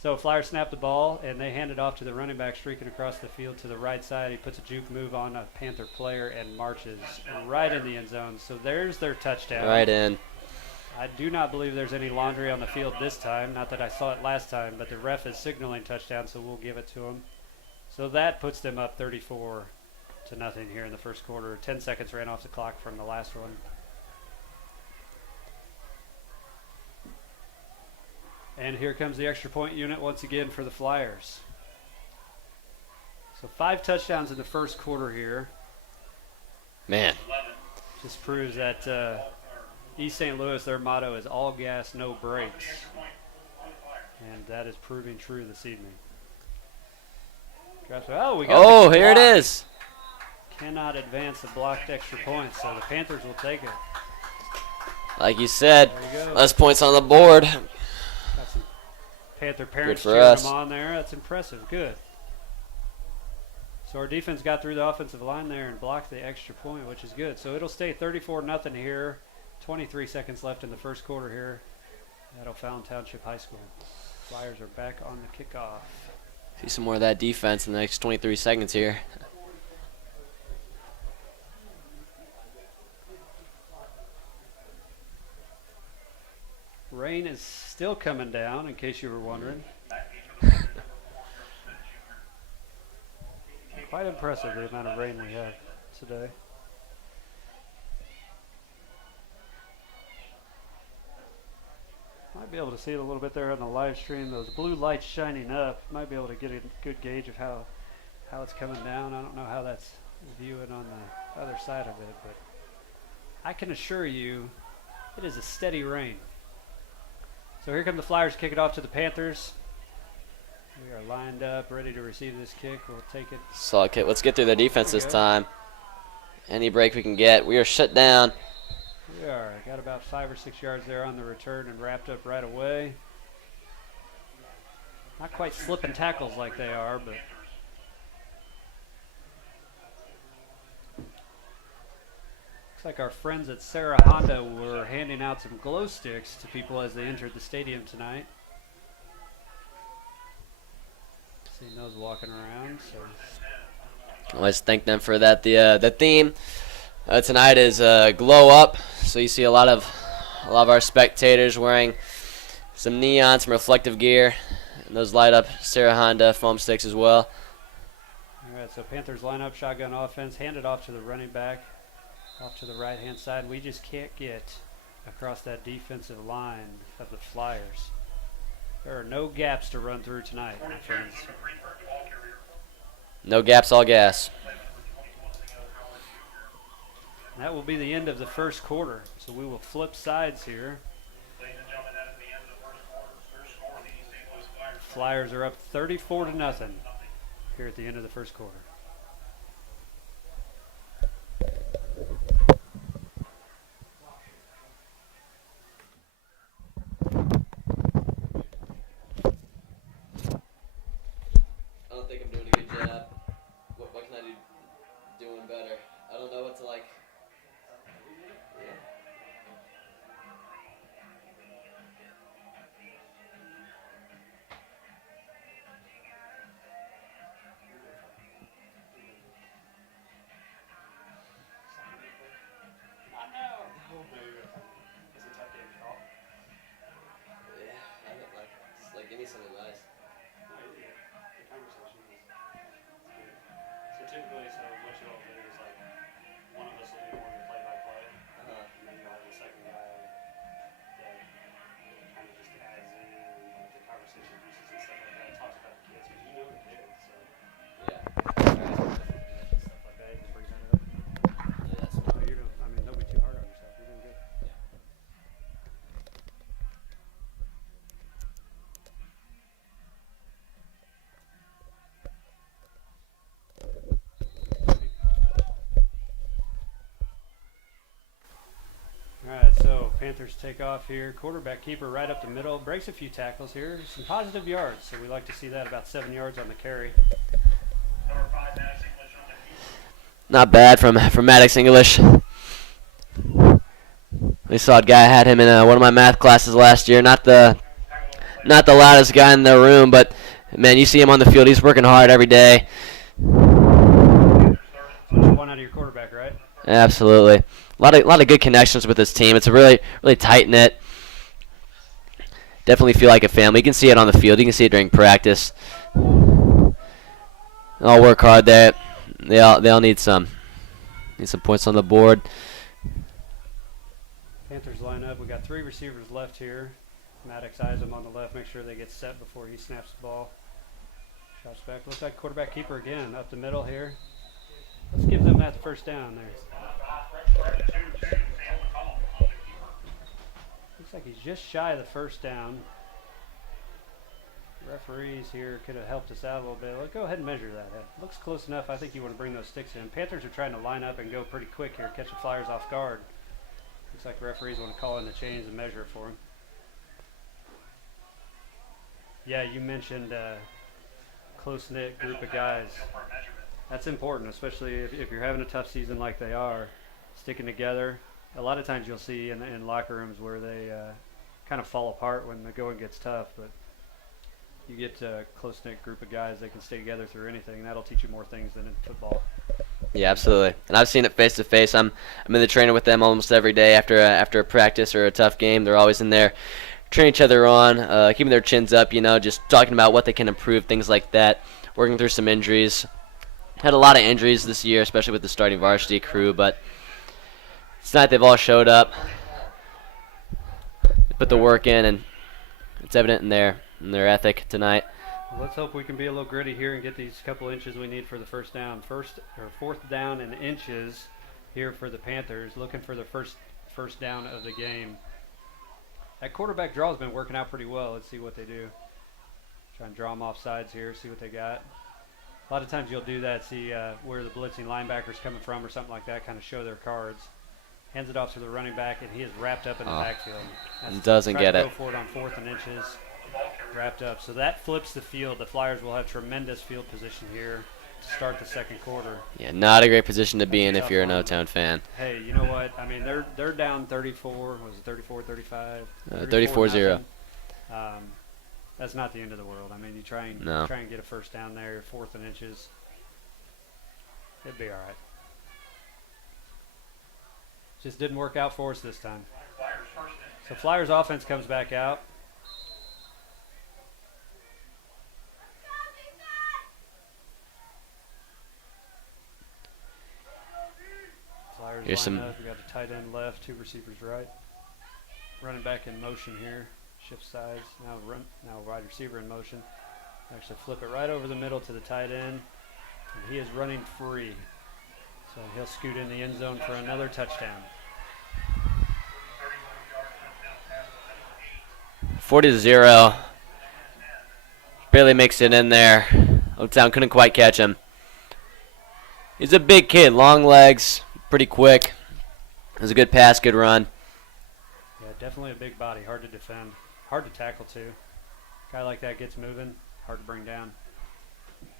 So Flyers snap the ball, and they hand it off to the running back streaking across the field to the right side. He puts a juke move on a Panther player and marches right in the end zone. So there's their touchdown. Right in. I do not believe there's any laundry on the field this time. Not that I saw it last time, but the ref is signaling touchdown, so we'll give it to him. So that puts them up 34-0 here in the first quarter. 10 seconds ran off the clock from the last one. And here comes the extra point unit once again for the Flyers. So 5 touchdowns in the first quarter here. Man. Just proves that East St. Louis, their motto is all gas, no brakes. And that is proving true this evening. Oh, we got here it is. Cannot advance the blocked extra points, so the Panthers will take it. Like you said, There you go. less points on the board. Got some Panther parents for cheering us. them on there. That's impressive. Good. So our defense got through the offensive line there and blocked the extra point, which is good. So it'll stay 34-0 here. 23 seconds left in the first quarter here at O'Fallon Township High School. Flyers are back on the kickoff. See some more of that defense in the next 23 seconds here. Rain is still coming down, in case you were wondering. Quite impressive, the amount of rain we have today. Might be able to see it a little bit there on the live stream. Those blue lights shining up. Might be able to get a good gauge of how it's coming down. I don't know how that's viewing on the other side of it, but I can assure you it is a steady rain. So here come the Flyers, kick it off to the Panthers. We are lined up, ready to receive this kick. We'll take it. Solid kick. Let's get through their defense There we this go. time. Any break we can get. We are shut down. We are. Got about 5 or 6 yards there on the return and wrapped up right away. Not quite slipping tackles like they are, but looks like our friends at Sarah Honda were handing out some glow sticks to people as they entered the stadium tonight. Seen those walking around, so Let's thank them for that. The theme tonight is glow up. So you see a lot of our spectators wearing some neon, some reflective gear, and those light up Sarah Honda foam sticks as well. all right. So Panthers line up, shotgun offense, hand it off to the running back, off to the right hand side. We just can't get across that defensive line of the Flyers. There are no gaps to run through tonight, my friends. No gaps, all gas. And that will be the end of the first quarter. So we will flip sides here. Flyers are up 34-0 here at the end of the first quarter. I don't think I'm doing a good job. What can I do doing better? I don't know what to like. Yeah. Yeah, I don't like. Just like give me some advice. So typically, what you'll do is like one of us will do more of the play-by-play, and then you'll have the second guy that kind of just adds in like the conversation pieces and stuff like that, talks about the kids, because you know the kids, so Yeah. stuff like that, you can bring that up. Yeah, that's So you're doing, I mean, don't be too hard on yourself. You're doing good. All right, so Panthers take off here. Quarterback keeper right up the middle. Breaks a few tackles here. Some positive yards, so we like to see that, about 7 yards on the carry. Not bad from Maddox English. We saw a guy had him in one of my math classes last year. Not the loudest guy in the room, but man, you see him on the field. He's working hard every day. One out of your quarterback, right? Absolutely. A lot of good connections with this team. It's a really tight knit. definitely feel like a family. You can see it on the field. You can see it during practice. They all work hard there. They all need some points on the board. Panthers line up. We got 3 receivers left here. Maddox eyes them on the left. Make sure they get set before he snaps the ball. Shots back. Looks like quarterback keeper again. Up the middle here. Let's give them that first down there. Looks like he's just shy of the first down. Referees here could have helped us out a little bit. Let's go ahead and measure that. Looks close enough. I think you want to bring those sticks in. Panthers are trying to line up and go pretty quick here, catch the Flyers off guard. Looks like referees want to call in the chains and measure it for them. Yeah, you mentioned close-knit group of guys. That's important, especially if you're having a tough season like they are. Sticking together. A lot of times you'll see in locker rooms where they kind of fall apart when the going gets tough, but you get a close-knit group of guys that can stay together through anything. That'll teach you more things than in football. Yeah, absolutely. And I've seen it face to face. I'm in the trainer with them almost every day after a practice or a tough game. They're always in there training each other on, keeping their chins up, just talking about what they can improve, things like that, working through some injuries. Had a lot of injuries this year, especially with the starting varsity crew, but tonight they've all showed up. They put the work in, and it's evident in their ethic tonight. Well, let's hope we can be a little gritty here and get these couple inches we need for the first down. Fourth down and inches here for the Panthers, looking for the first down of the game. That quarterback draw has been working out pretty well. Let's see what they do. Try and draw them off sides here, see what they got. A lot of times you'll do that, see where the blitzing linebacker's coming from or something like that, kind of show their cards. Hands it off to the running back, and he is wrapped up in the backfield. Doesn't get it. Go for it on 4th and inches. Wrapped up. So that flips the field. The Flyers will have tremendous field position here to start the second quarter. Yeah, not a great position to be in if you're an O-Town fan. Hey, you know what? I mean, they're down 34. Was it 34, 35? 34-0. That's not the end of the world. I mean, you try and get a first down there, 4th and inches. It'd be all right. Just didn't work out for us this time. So Flyers offense comes back out. Flyers line up. We got a tight end left, 2 receivers right. Running back in motion here. Shift sides. Now wide receiver in motion. Actually flip it right over the middle to the tight end. And he is running free. So he'll scoot in the end zone for another touchdown. 40-0. Barely makes it in there. O-Town couldn't quite catch him. He's a big kid, long legs, pretty quick. It was a good pass, good run. Yeah, definitely a big body, hard to defend. Hard to tackle, too. Guy like that gets moving, hard to bring down.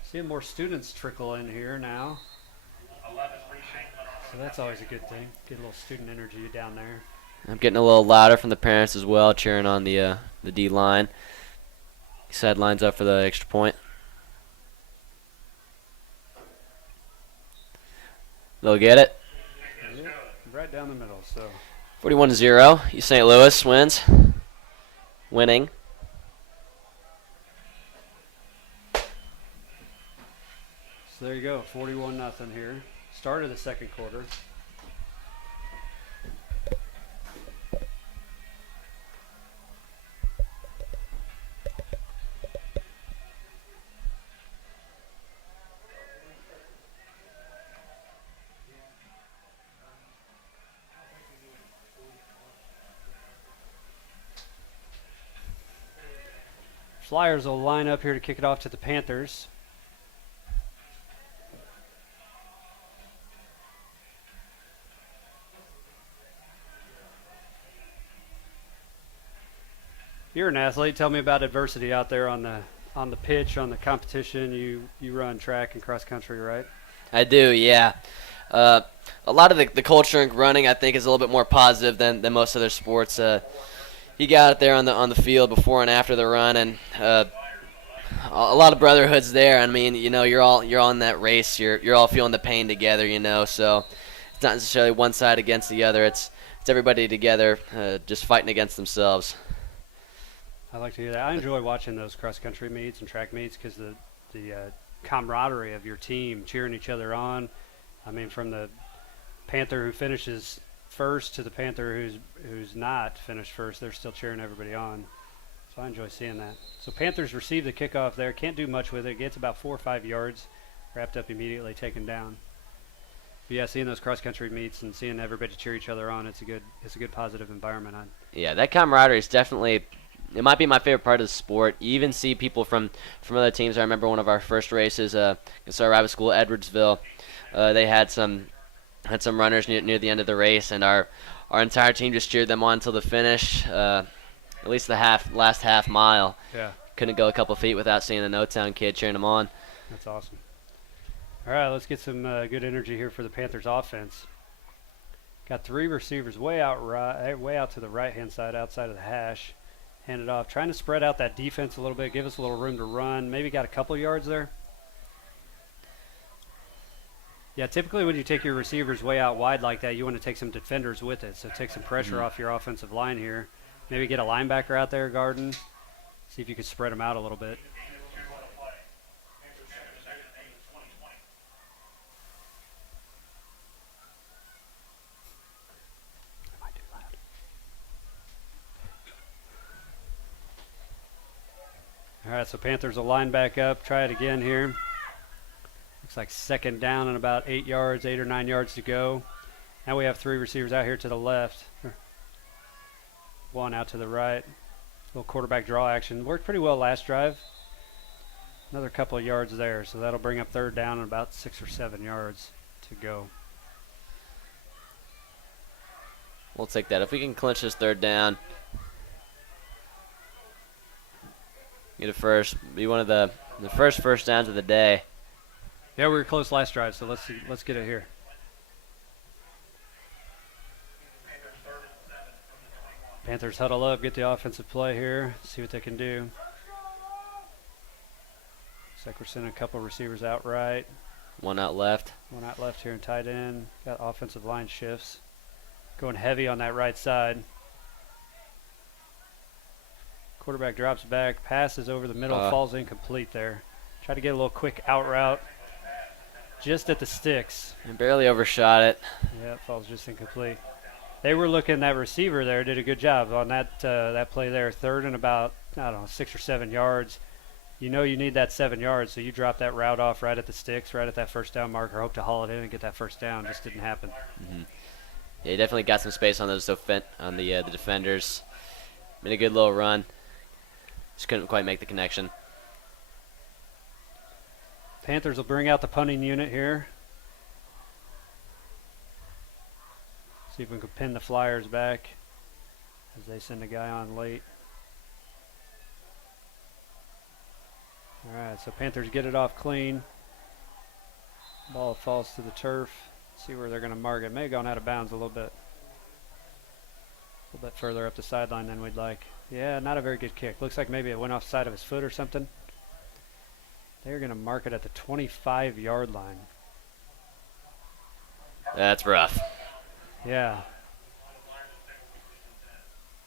Seeing more students trickle in here now. So that's always a good thing. Get a little student energy down there. I'm getting a little louder from the parents as well, cheering on the D-line. Ihsa lines up for the extra point. They'll get it. Yep, right down the middle. So 41-0. East St. Louis wins. Winning. So there you go, 41-0 here. Start of the second quarter. Flyers will line up here to kick it off to the Panthers. You're an athlete. Tell me about adversity out there on the pitch, on the competition. You run track and cross country, right? I do, yeah. A lot of the culture in running, I think, is a little bit more positive than most other sports. You got out there on the field before and after the run, and a lot of brotherhoods there. I mean, you're all in that race. You're all feeling the pain together, So it's not necessarily one side against the other. It's everybody together, just fighting against themselves. I like to hear that. I enjoy watching those cross-country meets and track meets because the camaraderie of your team cheering each other on. I mean, from the Panther who finishes first to the Panther who's not finished first, they're still cheering everybody on. So I enjoy seeing that. So Panthers receive the kickoff there. Can't do much with it. Gets about 4 or 5 yards. Wrapped up immediately, taken down. But yeah, seeing those cross-country meets and seeing everybody cheer each other on, it's a good positive environment. Yeah, that camaraderie is definitely, it might be my favorite part of the sport. You even see people from other teams. I remember one of our first races, against our rival school, Edwardsville. They had some runners near the end of the race, and our entire team just cheered them on until the finish. At least the last half mile. Yeah. Couldn't go a couple feet without seeing the No-Town kid cheering them on. That's awesome. All right, let's get some good energy here for the Panthers offense. Got 3 receivers way out to the right-hand side, outside of the hash. Hand it off, trying to spread out that defense a little bit, give us a little room to run. Maybe got a couple yards there. Yeah, typically when you take your receivers way out wide like that, you want to take some defenders with it. So take some pressure off your offensive line here. Maybe get a linebacker out there guarding. See if you could spread them out a little bit. All right, so Panthers will line back up. Try it again here. Looks like second down and about 8 or 9 yards to go. Now we have 3 receivers out here to the left. 1 out to the right. Little quarterback draw action. Worked pretty well last drive. Another couple of yards there, so that'll bring up third down and about 6 or 7 yards to go. We'll take that. If we can clinch this third down, get it first. Be one of the first downs of the day. Yeah, we were close last drive, so let's get it here. Panthers huddle up, get the offensive play here, see what they can do. Looks like we're sending a couple receivers out right. 1 out left. 1 out left here in tight end. Got offensive line shifts. Going heavy on that right side. Quarterback drops back, passes over the middle, falls incomplete there. Try to get a little quick out route. Just at the sticks. And barely overshot it. Yeah, it falls just incomplete. They were looking, that receiver there did a good job on that play there. Third and about, 6 or 7 yards. You know you need that 7 yards, so you drop that route off right at the sticks, right at that first down marker. Hope to haul it in and get that first down. Just didn't happen. Mm-hmm. Yeah, he definitely got some space on those on the defenders. Made a good little run. Just couldn't quite make the connection. Panthers will bring out the punting unit here. See if we can pin the Flyers back as they send a guy on late. All right, so Panthers get it off clean. Ball falls to the turf. See where they're going to mark it. May have gone out of bounds a little bit further up the sideline than we'd like. Yeah, not a very good kick. Looks like maybe it went off the side of his foot or something. They're going to mark it at the 25-yard line. That's rough. Yeah.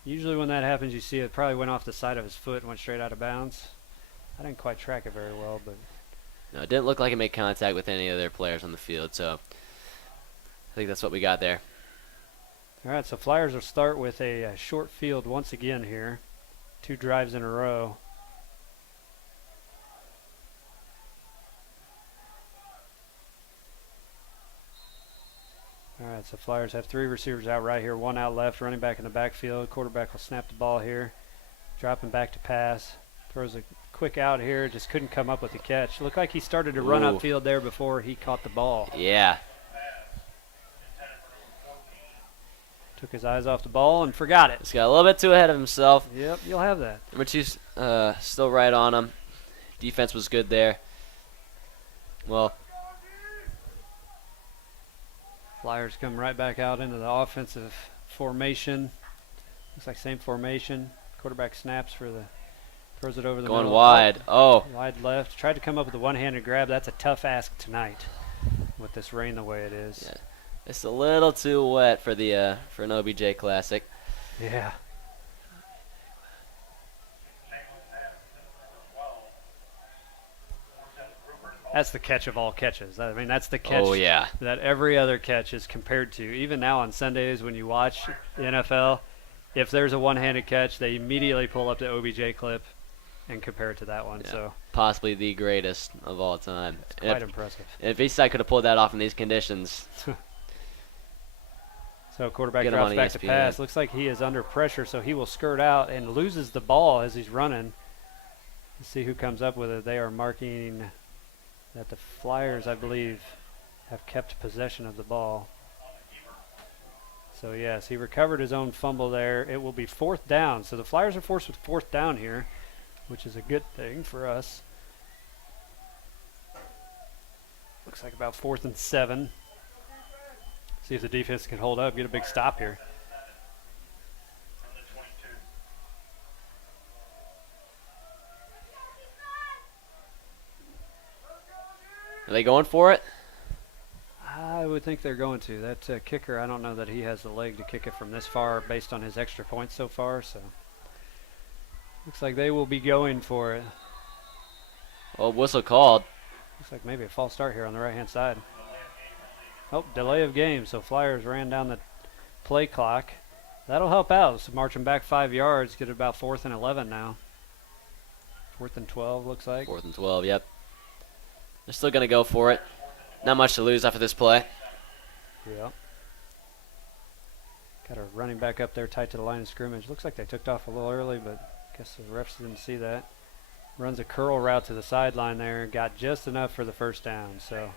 Usually when that happens, you see it probably went off the side of his foot and went straight out of bounds. I didn't quite track it very well, but... No, it didn't look like it made contact with any of their players on the field, so I think that's what we got there. All right, so Flyers will start with a short field once again here. 2 drives in a row. All right, so Flyers have 3 receivers out right here, 1 out left, running back in the backfield. Quarterback will snap the ball here, dropping back to pass. Throws a quick out here, just couldn't come up with the catch. Looked like he started to run upfield there before he caught the ball. Yeah. Took his eyes off the ball and forgot it. Just got a little bit too ahead of himself. Yep, you'll have that. Number 2's still right on him. Defense was good there. Well, Flyers come right back out into the offensive formation. Looks like same formation. Quarterback snaps for the, throws it over the going middle. wide. Oh. Wide left. Tried to come up with a one-handed grab. That's a tough ask tonight with this rain the way it is. Yeah. It's a little too wet for the for an OBJ Classic. Yeah. That's the catch of all catches. I mean, that's the catch Oh, yeah. that every other catch is compared to. Even now on Sundays when you watch the NFL, if there's a one-handed catch, they immediately pull up the OBJ clip and compare it to that one. Yeah. So Possibly the greatest of all time. it's quite impressive. If Ihsa could have pulled that off in these conditions. So quarterback Get him drops on back to ESPN. pass. Looks like he is under pressure, so he will skirt out and loses the ball as he's running. Let's see who comes up with it. They are marking that the Flyers, I believe, have kept possession of the ball. So yes, he recovered his own fumble there. It will be 4th down. So the Flyers are forced with 4th down here, which is a good thing for us. Looks like about 4th and 7. See if the defense can hold up, get a big stop here. Are they going for it? I would think they're going to. That kicker, I don't know that he has the leg to kick it from this far based on his extra points so far. So looks like they will be going for it. Well, whistle called. Looks like maybe a false start here on the right-hand side. Oh, delay of game. So Flyers ran down the play clock. That'll help out. So marching back 5 yards, get it about 4th and 11 now. 4th and 12 looks like. 4th and 12, yep. They're still going to go for it. Not much to lose after this play. Yeah. Got a running back up there tight to the line of scrimmage. Looks like they took off a little early, but I guess the refs didn't see that. Runs a curl route to the sideline there. Got just enough for the first down. So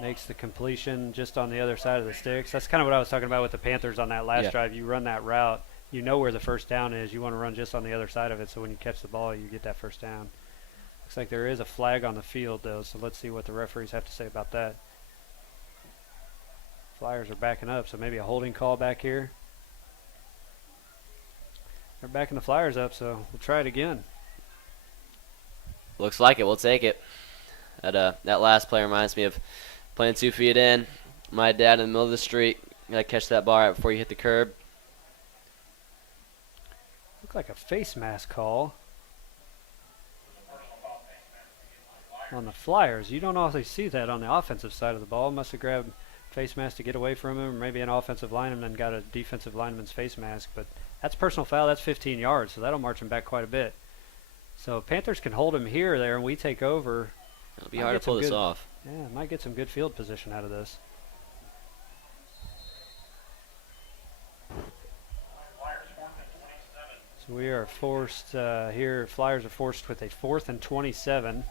makes the completion just on the other side of the sticks. That's kind of what I was talking about with the Panthers on that last drive. You run that route, you know where the first down is. You want to run just on the other side of it, so when you catch the ball, you get that first down. Looks like there is a flag on the field, though, so let's see what the referees have to say about that. Flyers are backing up, so maybe a holding call back here. They're backing the Flyers up, so we'll try it again. Looks like it. We'll take it. That last play reminds me of playing 2 feet in. My dad in the middle of the street. You got to catch that ball right before you hit the curb. Looks like a face mask call on the Flyers. You don't always see that on the offensive side of the ball. Must have grabbed face mask to get away from him, or maybe an offensive lineman got a defensive lineman's face mask. But that's personal foul. That's 15 yards, so that'll march him back quite a bit. So if Panthers can hold him here or there and we take over, It'll be hard to pull this off. Yeah, might get some good field position out of this. So we are forced here. Flyers are forced with a 4th and 27.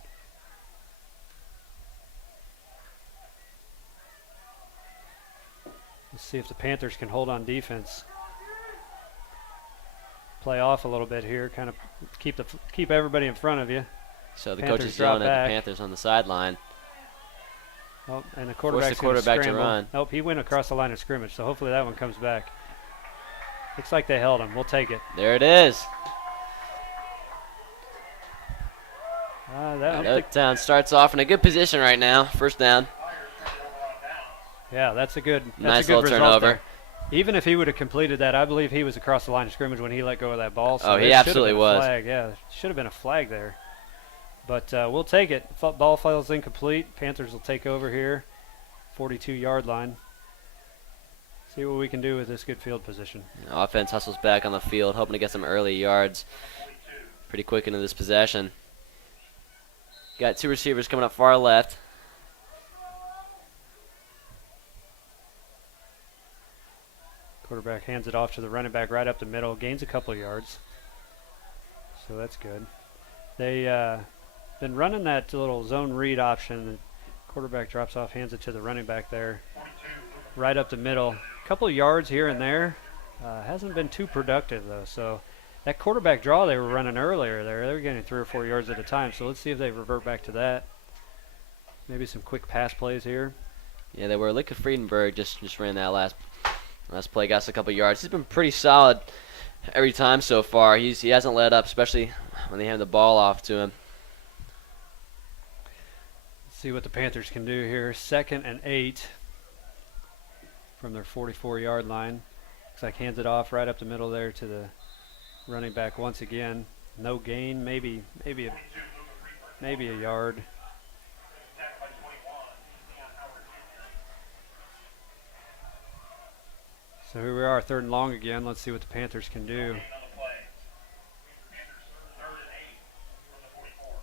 Let's see if the Panthers can hold on defense. Play off a little bit here, kind of keep everybody in front of you. So the Panthers coach is yelling drop at back. the Panthers on the sideline. Oh, and the Force quarterback's the quarterback to scramble. run. Nope, he went across the line of scrimmage, so hopefully that one comes back. Looks like they held him. We'll take it. There it is. That, Oaktown starts off in a good position right now. First down. yeah, that's a good Nice good little result turnover. there. Even if he would have completed that, I believe he was across the line of scrimmage when he let go of that ball. So Oh, he there should have absolutely been a was. Flag. Yeah, should have been a flag there. But we'll take it. Ball falls incomplete. Panthers will take over here. 42-yard line. See what we can do with this good field position. Offense hustles back on the field, hoping to get some early yards pretty quick into this possession. Got 2 receivers coming up far left. Quarterback hands it off to the running back right up the middle. Gains a couple of yards. So that's good. They been running that little zone read option. The quarterback drops off, hands it to the running back there. Right up the middle. A couple of yards here and there. Hasn't been too productive, though. So that quarterback draw they were running earlier there, they were getting 3 or 4 yards at a time. So let's see if they revert back to that. Maybe some quick pass plays here. Yeah, they were. Lincoln Friedenberg just ran that last play, got us a couple yards. He's been pretty solid every time so far. He hasn't let up, especially when they hand the ball off to him. Let's see what the Panthers can do here. 2nd and 8 from their 44-yard line. Looks like hands it off right up the middle there to the running back once again. No gain, maybe a yard. So here we are, 3rd and long again. Let's see what the Panthers can do. On the play. Panthers 3rd and 8 from the 44.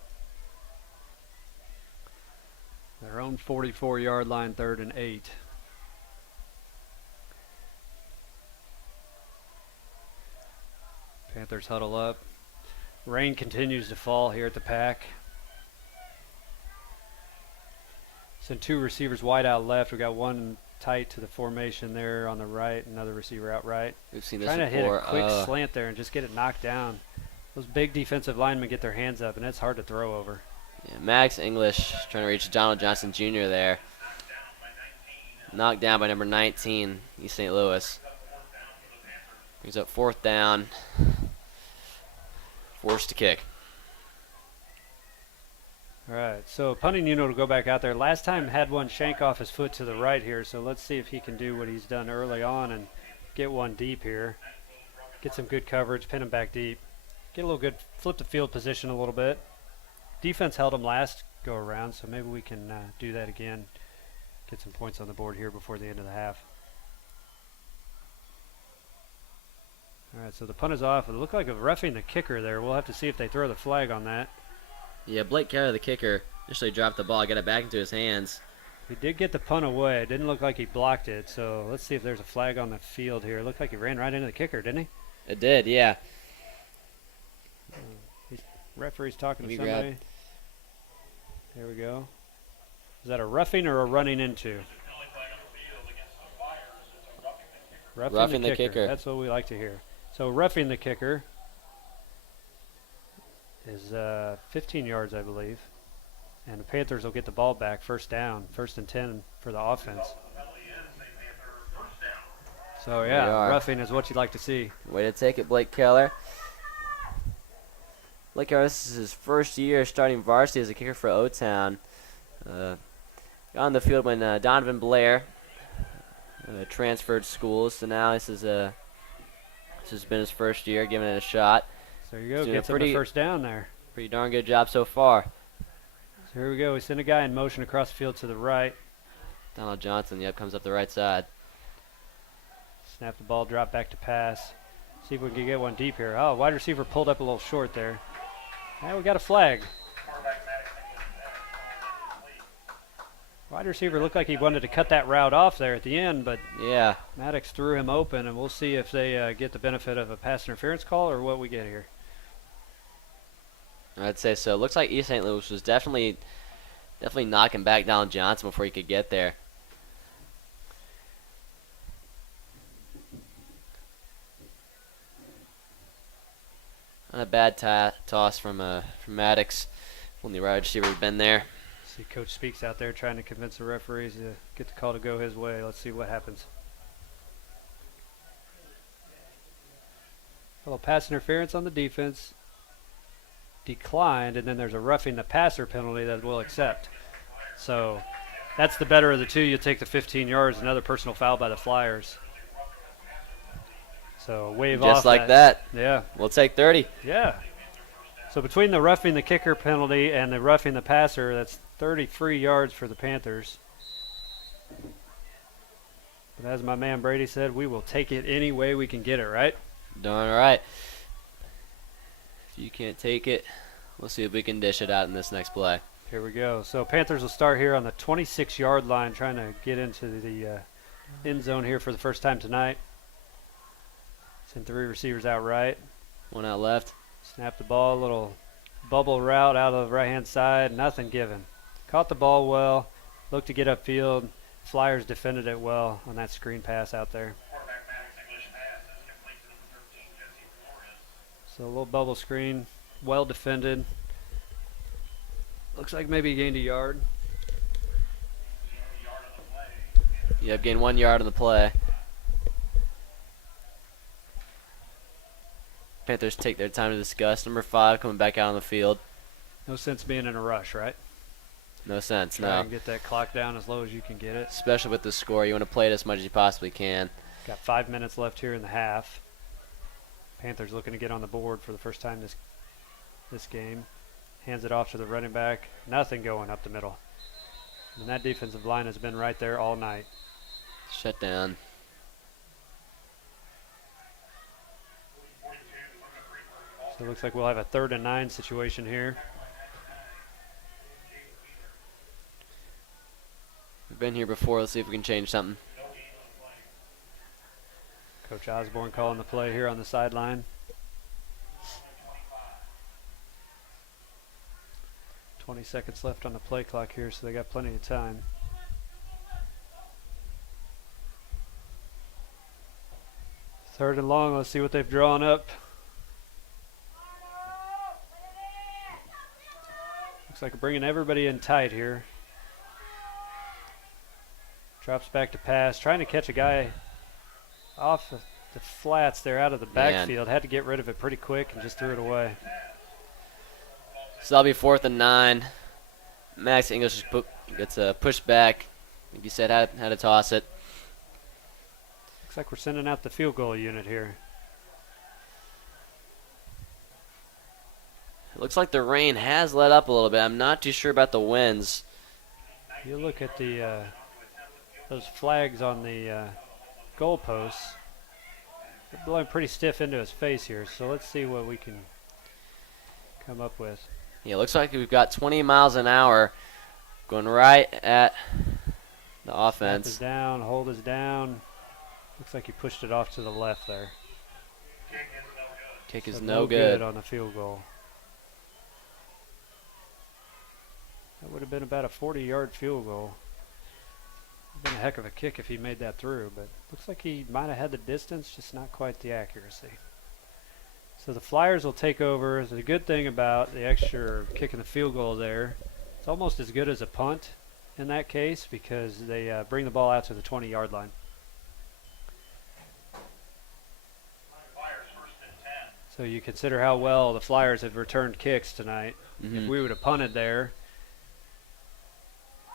Their own 44-yard line, 3rd and 8. Panthers huddle up. Rain continues to fall here at the Pack. Send 2 receivers wide out left. We got one tight to the formation there on the right, another receiver out right. We've seen this Trying to hit before. a quick slant there and just get it knocked down. Those big defensive linemen get their hands up, and it's hard to throw over. Yeah, Max English trying to reach Donald Johnson Jr. there. Knocked down by number 19, East St. Louis. Brings up 4th down. Forced to kick. All right, so punting unit will go back out there. Last time had one shank off his foot to the right here, so let's see if he can do what he's done early on and get one deep here. Get some good coverage, pin him back deep. Get a little good, flip the field position a little bit. Defense held him last go around, so maybe we can do that again. Get some points on the board here before the end of the half. All right, so the punt is off. It looked like a roughing the kicker there. We'll have to see if they throw the flag on that. Yeah, Blake Keller, the kicker, initially dropped the ball, got it back into his hands. He did get the punt away. It didn't look like he blocked it, so let's see if there's a flag on the field here. It looked like he ran right into the kicker, didn't he? It did, yeah. Referee's talking to Let me somebody. grab. There we go. Is that a roughing or a running into? Roughing the kicker. That's what we like to hear. So roughing the kicker is 15 yards, I believe. And the Panthers will get the ball back, 1st down, 1st and 10 for the offense. So There yeah, we are. roughing is what you'd like to see. Way to take it, Blake Keller. Blake Keller, this is his 1st year starting varsity as a kicker for O-Town. Got on the field when Donovan Blair transferred schools, so now this has been his 1st year, giving it a shot. So there you go, He's doing gets a him the pretty- 1st down there. Pretty darn good job so far. So here we go. We send a guy in motion across the field to the right. Donald Johnson, yep, comes up the right side. Snap the ball, drop back to pass. See if we can get one deep here. Oh, wide receiver pulled up a little short there. Now we got a flag. Wide receiver looked like he wanted to cut that route off there at the end, but Yeah, Maddox threw him open, and we'll see if they get the benefit of a pass interference call or what we get here. I'd say so. Looks like East St. Louis was definitely knocking back Donald Johnson before he could get there. Not a bad toss from Maddox. Only wide receiver had been there. See Coach Speaks out there trying to convince the referees to get the call to go his way. Let's see what happens. A little pass interference on the defense. Declined, and then there's a roughing the passer penalty that we'll accept. So that's the better of the two. You take the 15 yards, another personal foul by the Flyers. So wave off. Just like that. Yeah. We'll take 30. Yeah. So between the roughing the kicker penalty and the roughing the passer, that's 33 yards for the Panthers. But as my man Brady said, we will take it any way we can get it, right? Darn right. If you can't take it, we'll see if we can dish it out in this next play. Here we go. So Panthers will start here on the 26-yard line, trying to get into the end zone here for the first time tonight. Send 3 receivers out right. One out left. Snap the ball, a little bubble route out of the right-hand side, nothing given. Caught the ball well, looked to get upfield. Flyers defended it well on that screen pass out there. So a little bubble screen, well defended. Looks like maybe he gained a yard. Yep, gained 1 yard on the play. Panthers take their time to discuss. Number 5 coming back out on the field. No sense being in a rush, right? No sense, Try no. and get that clock down as low as you can get it. Especially with the score, you want to play it as much as you possibly can. Got 5 minutes left here in the half. Panthers looking to get on the board for the first time this game. Hands it off to the running back. Nothing going up the middle. And that defensive line has been right there all night. Shut down. So it looks like we'll have a 3rd and 9 situation here. We've been here before. Let's see if we can change something. Coach Osborne calling the play here on the sideline. 20 seconds left on the play clock here, so they got plenty of time. Third and long. Let's see what they've drawn up. Looks like bringing everybody in tight here. Drops back to pass, trying to catch a guy off the flats there out of the backfield. Had to get rid of it pretty quick and just threw it away. So that'll be 4th and 9. Max English gets pushed back. Like you said, had to toss it. Looks like we're sending out the field goal unit here. It looks like the rain has let up a little bit. I'm not too sure about the winds. You look at the those flags on the goalposts. They're blowing pretty stiff into his face here, so let's see what we can come up with. Yeah, it looks like we've got 20 miles an hour going right at the Snap offense. is down, hold is down. Looks like he pushed it off to the left there. Kick is So no good. on the field goal. That would have been about a 40-yard field goal. Been a heck of a kick if he made that through, but looks like he might have had the distance, just not quite the accuracy. So the Flyers will take over. The good thing about the extra kicking the field goal there, it's almost as good as a punt in that case because they bring the ball out to the 20-yard line. Flyers 1st and 10. So you consider how well the Flyers have returned kicks tonight. Mhm. If we would have punted there,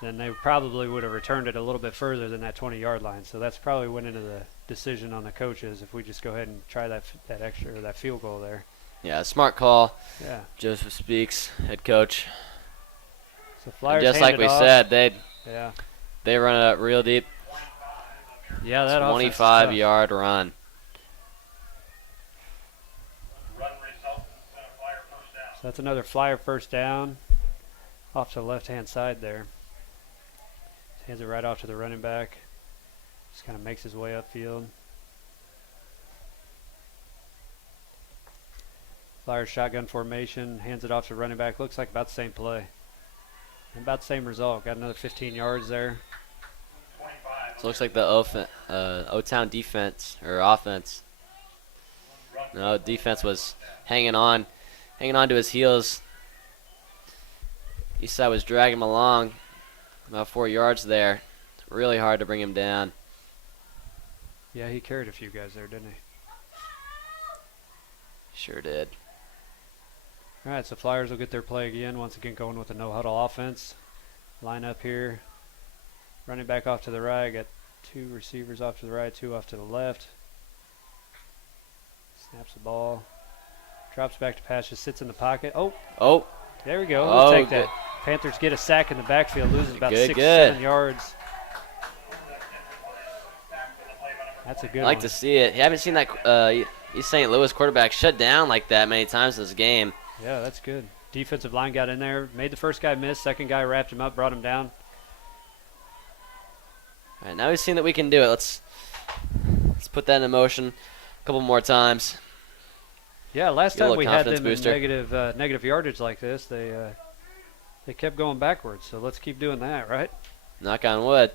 then they probably would have returned it a little bit further than that 20-yard line. So that's probably went into the decision on the coaches if we just go ahead and try that field goal there. Yeah, smart call. Yeah. Joseph Speaks, head coach. So And Flyers just like hand we it off. said, Yeah. they run it up real deep. Yeah, that 25-yard run. Run results in Flyer 1st down. So that's another Flyer 1st down off to the left-hand side there. Hands it right off to the running back. Just kind of makes his way upfield. Flyers shotgun formation, hands it off to the running back. Looks like about the same play. And about the same result. Got another 15 yards there. 25. So it looks like the O-Town defense or offense. No, defense was hanging on to his heels. Ihsa was dragging him along about 4 yards there. Really hard to bring him down. Yeah, he carried a few guys there, didn't he? Sure did. All right, so Flyers will get their play again. Once again, going with a no-huddle offense. Line up here. Running back off to the right. Got 2 receivers off to the right, 2 off to the left. Snaps the ball. Drops back to pass, just sits in the pocket. Oh, there we go. We'll Oh, take that. good. Panthers get a sack in the backfield, loses about Good, 6 good. 7 yards. That's a good I like one. to see it. You haven't seen that East St. Louis quarterback shut down like that many times this game. Yeah, that's good. Defensive line got in there, made the first guy miss, second guy wrapped him up, brought him down. All right, now we've seen that we can do it. Let's put that in motion a couple more times. Yeah, last Get a time little we had confidence them in booster. negative yardage like this, they kept going backwards. So let's keep doing that, right? Knock on wood.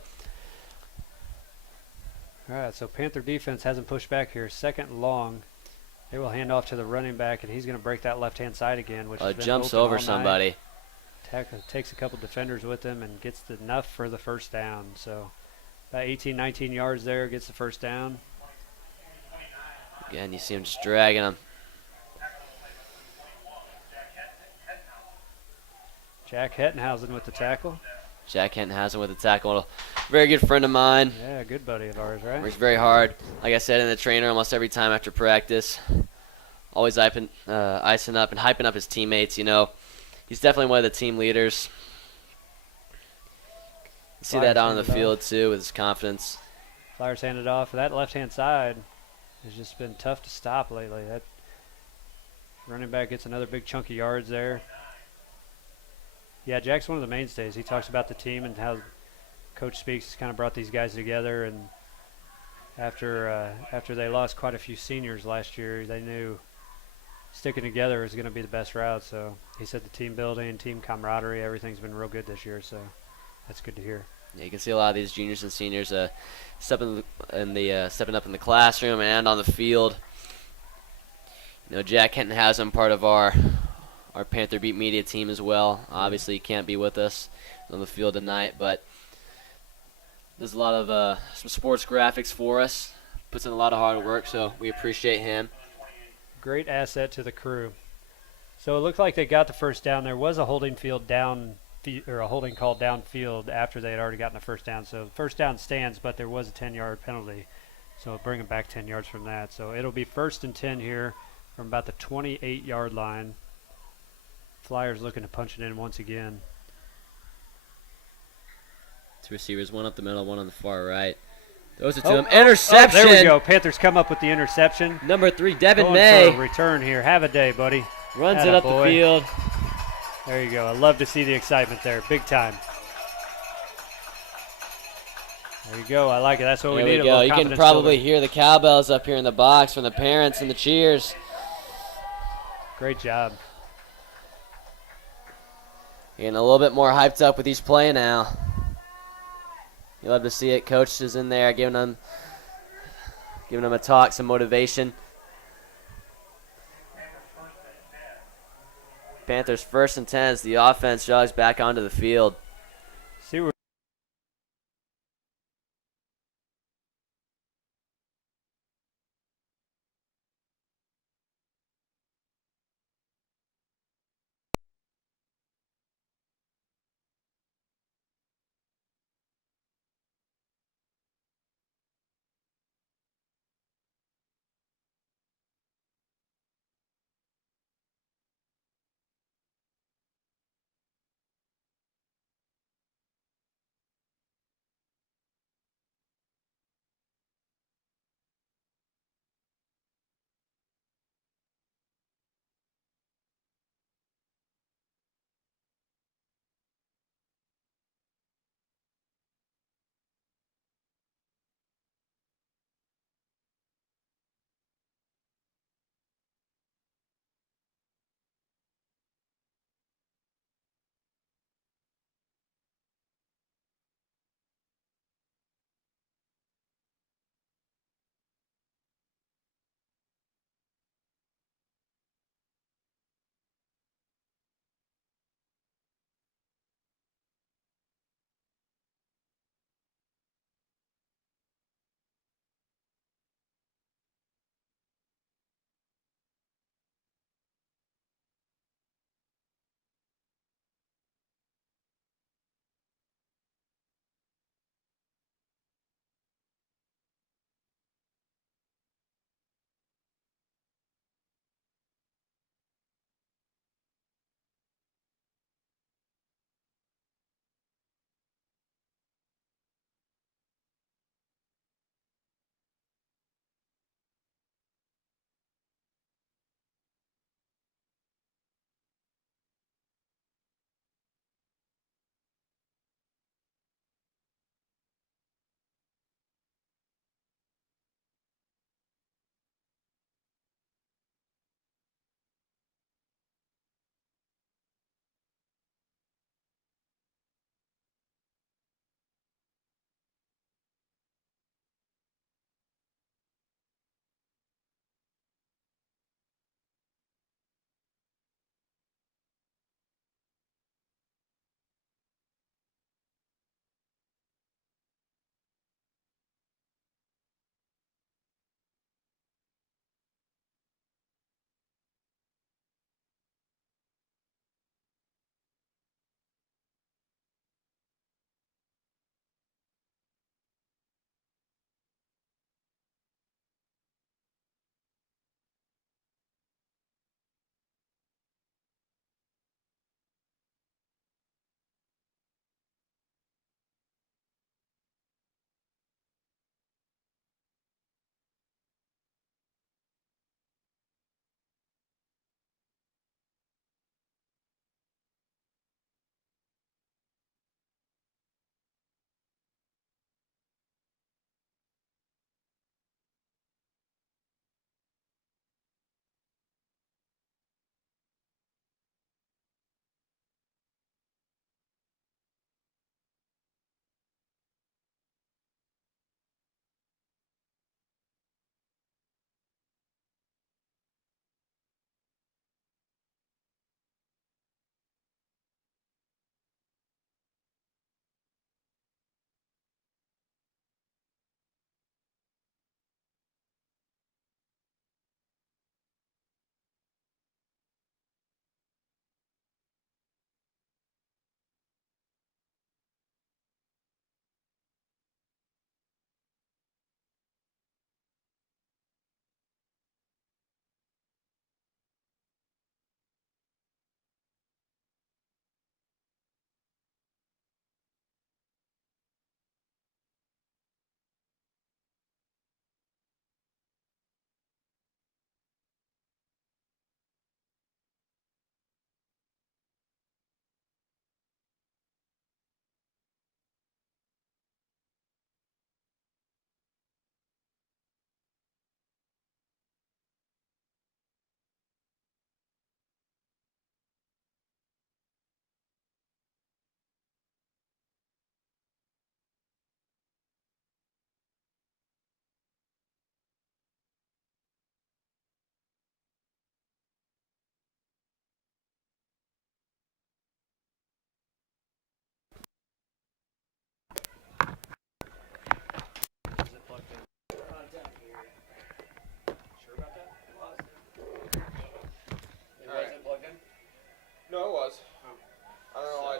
All right, so Panther defense hasn't pushed back here. 2nd and long. They will hand off to the running back, and he's going to break that left-hand side again, which has been Jumps open over all night. somebody. Takes a couple defenders with him and gets enough for the 1st down. So about 18, 19 yards there, gets the 1st down. Again, you see him just dragging him. Jack Hettenhausen with the tackle. Jack Henthausen with the tackle. Very good friend of mine. Yeah, good buddy of ours, right? Works very hard. Like I said in the trainer almost every time after practice. Always icing up and hyping up his teammates, you know. He's definitely one of the team leaders. You see that out on the field, too, with his confidence. Flyers handed off. That left-hand side has just been tough to stop lately. Running back gets another big chunk of yards there. Yeah, Jack's one of the mainstays. He talks about the team and how Coach Speaks kind of brought these guys together. And after they lost quite a few seniors last year, they knew sticking together is going to be the best route. So he said the team building, team camaraderie, everything's been real good this year. So that's good to hear. Yeah, you can see a lot of these juniors and seniors stepping up in the classroom and on the field. You know, Jack Kenton has him part of our Panther Beat Media team as well. Obviously, he can't be with us on the field tonight, but does a lot of some sports graphics for us. Puts in a lot of hard work, so we appreciate him. Great asset to the crew. So it looked like they got the first down. There was a holding field down or a holding call downfield after they had already gotten the first down. So first down stands, but there was a 10-yard penalty. So bring them back 10 yards from that. So it'll be 1st and 10 here from about the 28-yard line. Flyers looking to punch it in once again. 2 receivers, one up the middle, one on the far right. Those are to him. Interception. Oh, there we go. Panthers come up with the interception. Number 3, Devin Going May. for a return here. Have a day, buddy. Runs it up the field. There you go. I love to see the excitement there. Big time. There you go. I like it. That's what we need. There we go. You can probably hear the cowbells up here in the box from the parents and the cheers. Great job. Getting a little bit more hyped up with each play now. You love to see it. Coach is in there giving them a talk, some motivation. Panthers 1st and 10 as the offense jogs back onto the field. See where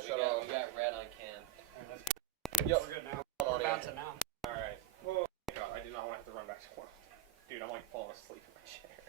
shut off. got red on cam. Yep. We're good now. Hold on, We're yeah. bouncing now. Alright. Oh god, I do not want to have to run back to work. Dude, I'm like falling asleep in my chair.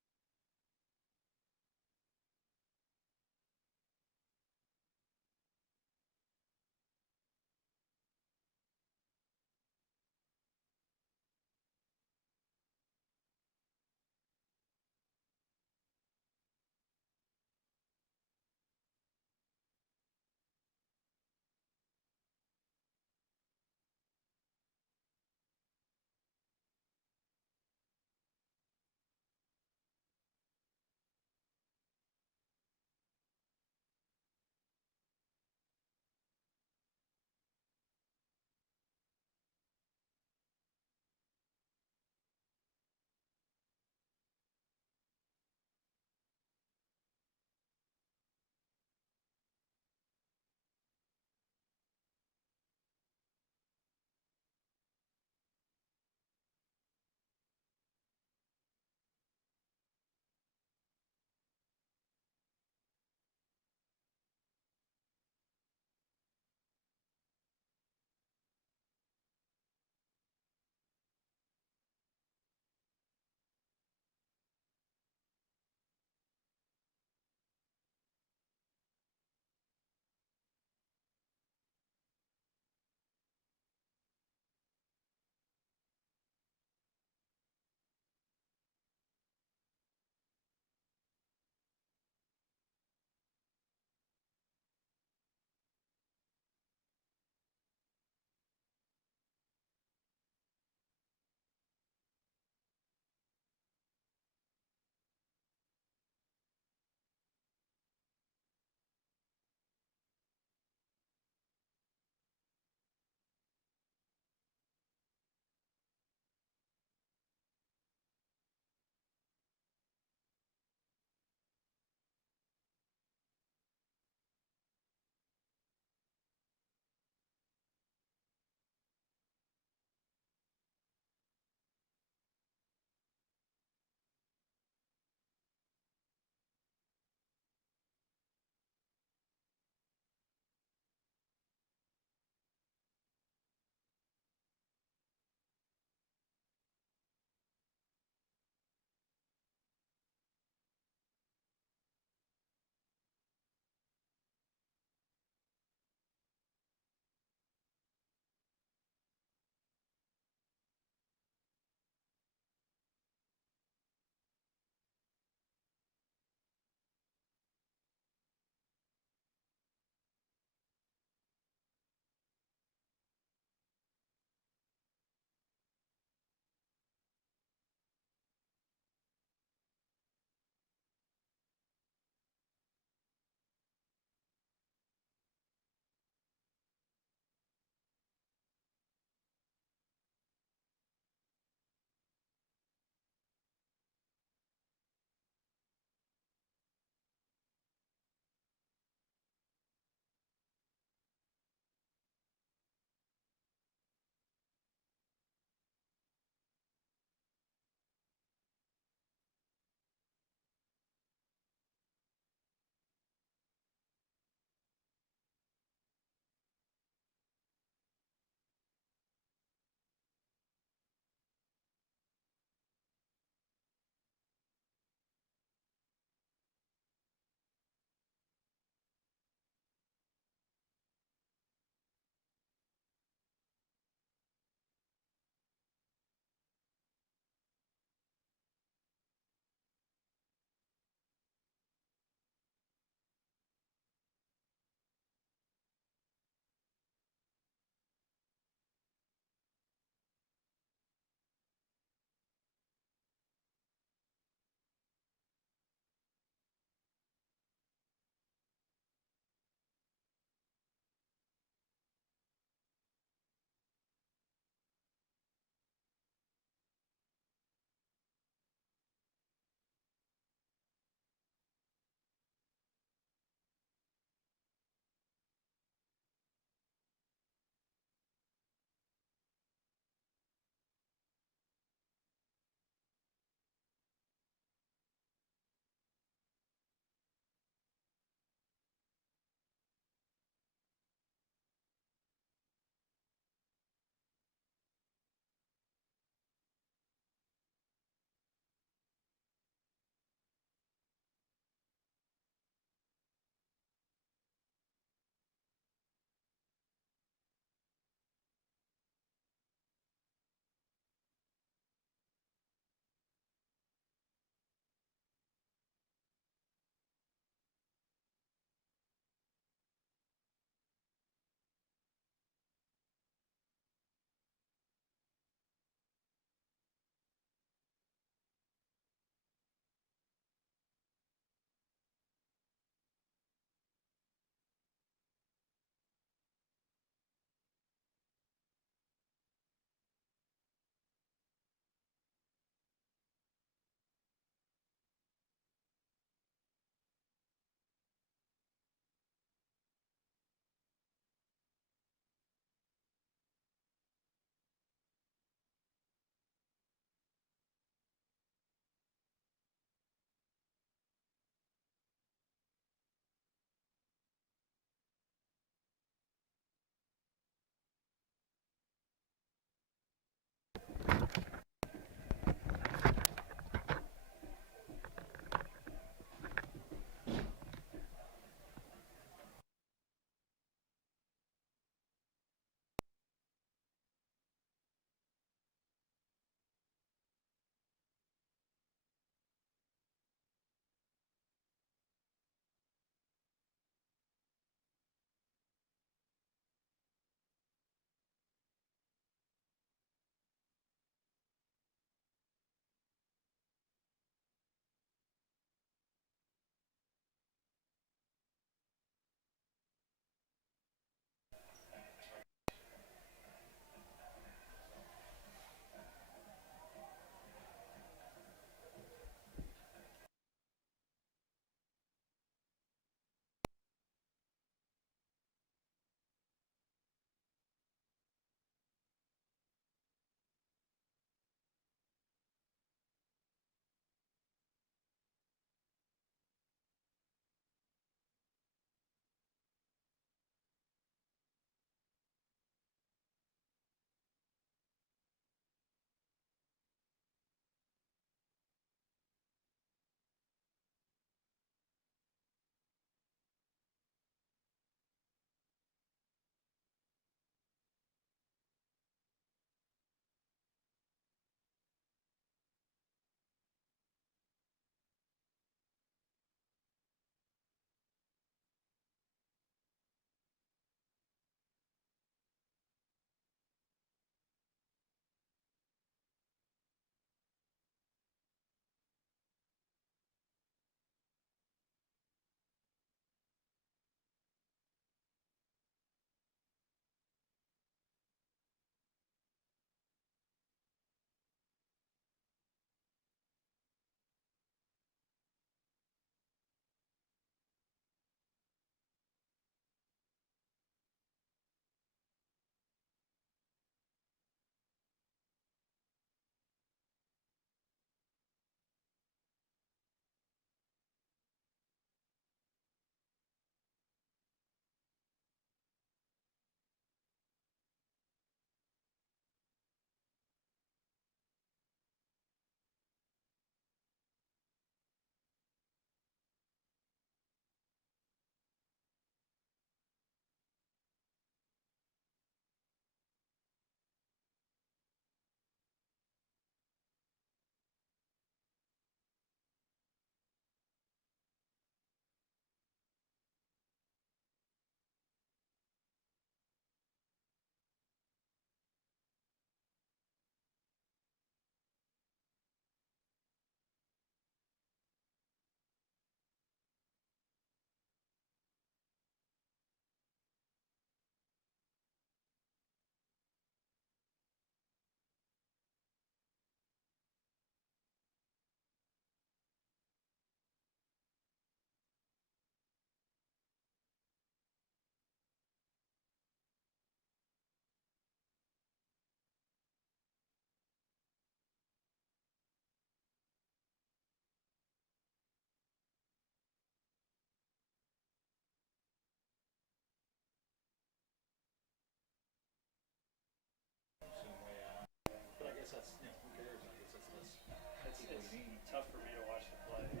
tough for me to watch the play and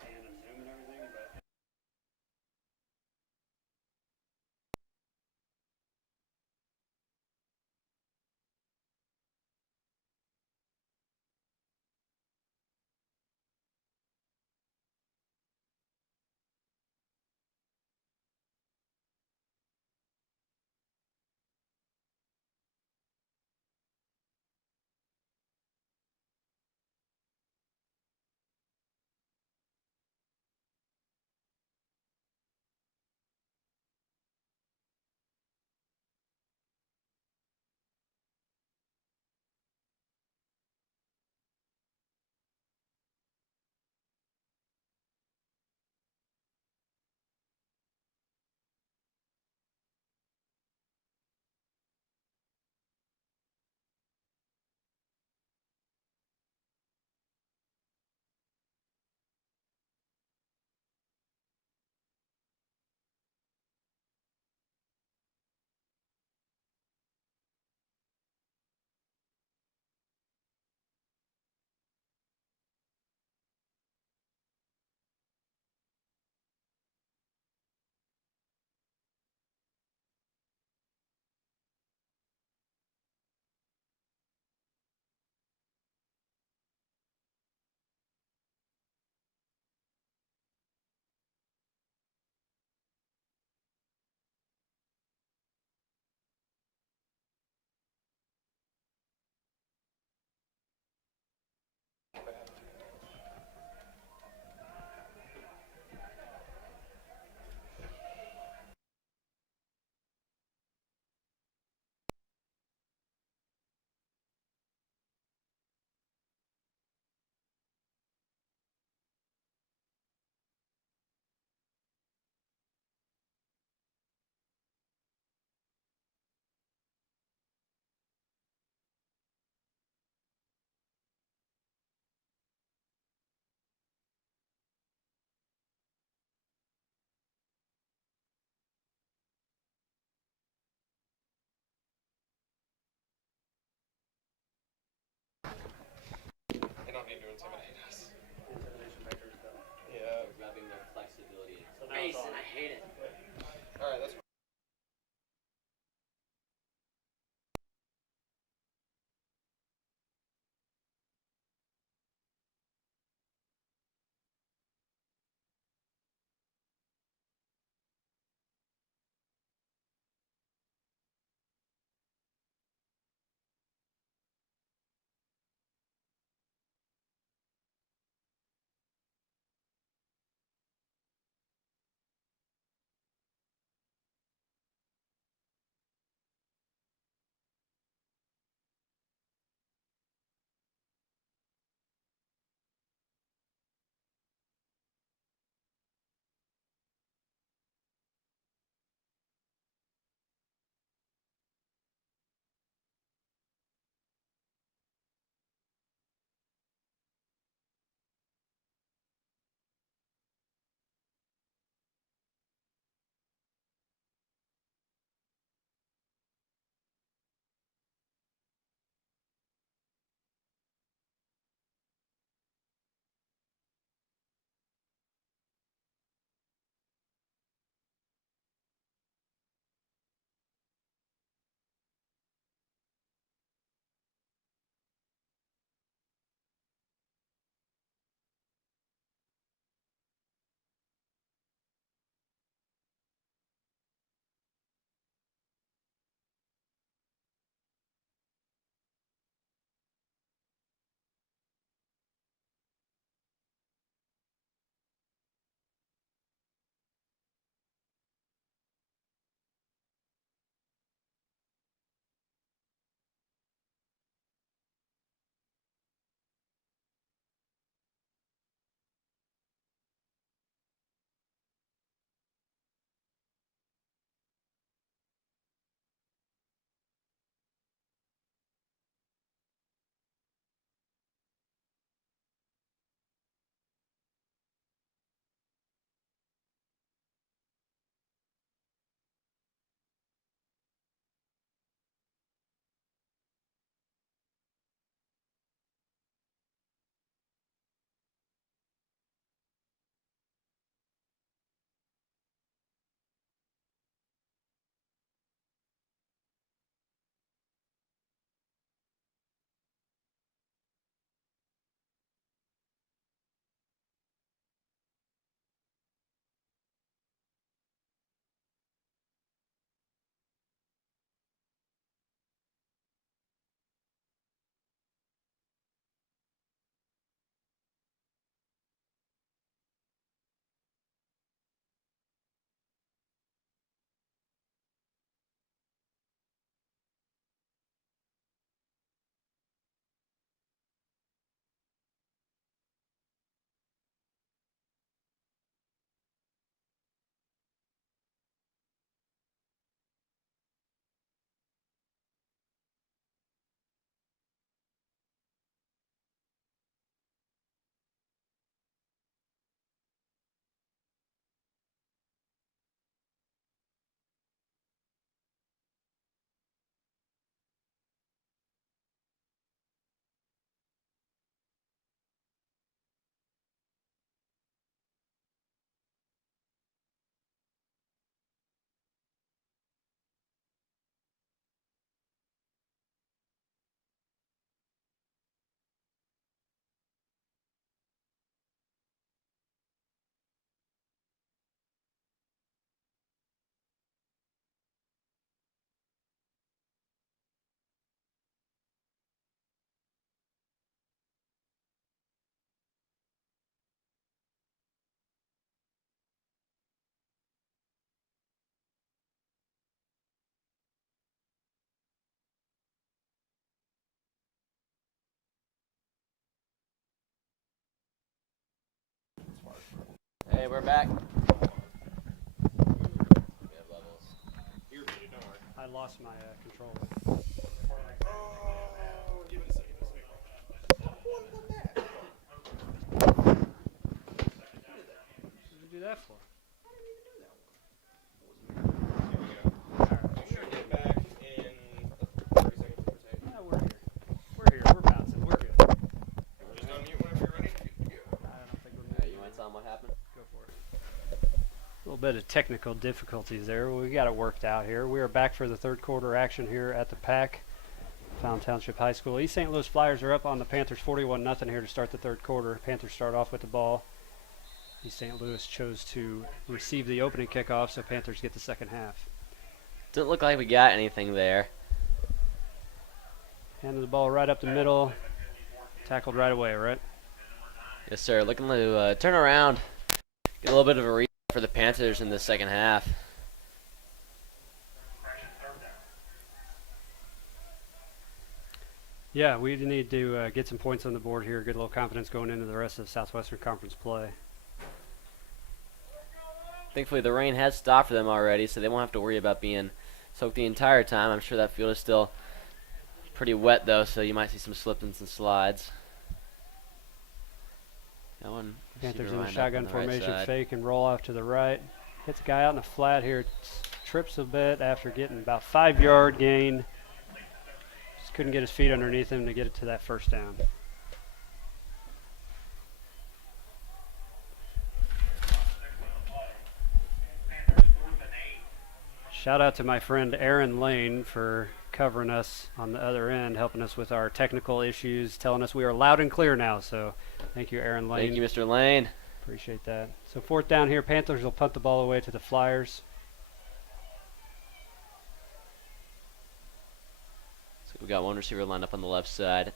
pan and zoom and everything, but. They don't need to intimidate us. Intimidation vectors done. Yeah. Rubbing their flexibility. So now it's on. I hate it. All right, that's. Okay, we're back. You're muted, don't worry. I lost my controller. Oh, give it a second. What did you do that for? We should get back in 30 seconds. Yeah, we're here. We're here. We're bouncing. We're good. Just unmute whenever you're ready. I don't think we're You want to tell them what happened? Go for it. A little bit of technical difficulties there. We got it worked out here. We are back for the third quarter action here at the PAC, Fountain Township High School. East St. Louis Flyers are up on the Panthers 41-0 here to start the third quarter. Panthers start off with the ball. East St. Louis chose to receive the opening kickoff, so Panthers get the second half. Didn't look like we got anything there. Handed the ball right up the middle. Tackled right away, right? Yes, sir. Looking to turn around, get a little bit of a read for the Panthers in the second half. Yeah, we need to get some points on the board here, get a little confidence going into the rest of the Southwestern Conference play. Thankfully, the rain has stopped for them already, so they won't have to worry about being soaked the entire time. I'm sure that field is still pretty wet, though, so you might see some slip-ins and slides. That one. Panthers in lined the up shotgun on the right formation, side. fake and roll off to the right. Hits a guy out in the flat here, trips a bit after getting about 5-yard gain. Just couldn't get his feet underneath him to get it to that first down. Shout out to my friend Aaron Lane for covering us on the other end, helping us with our technical issues, telling us we are loud and clear now. So thank you, Aaron Lane. Thank you, Mr. Lane. Appreciate that. So fourth down here, Panthers will punt the ball away to the Flyers. So we got one receiver lined up on the left side.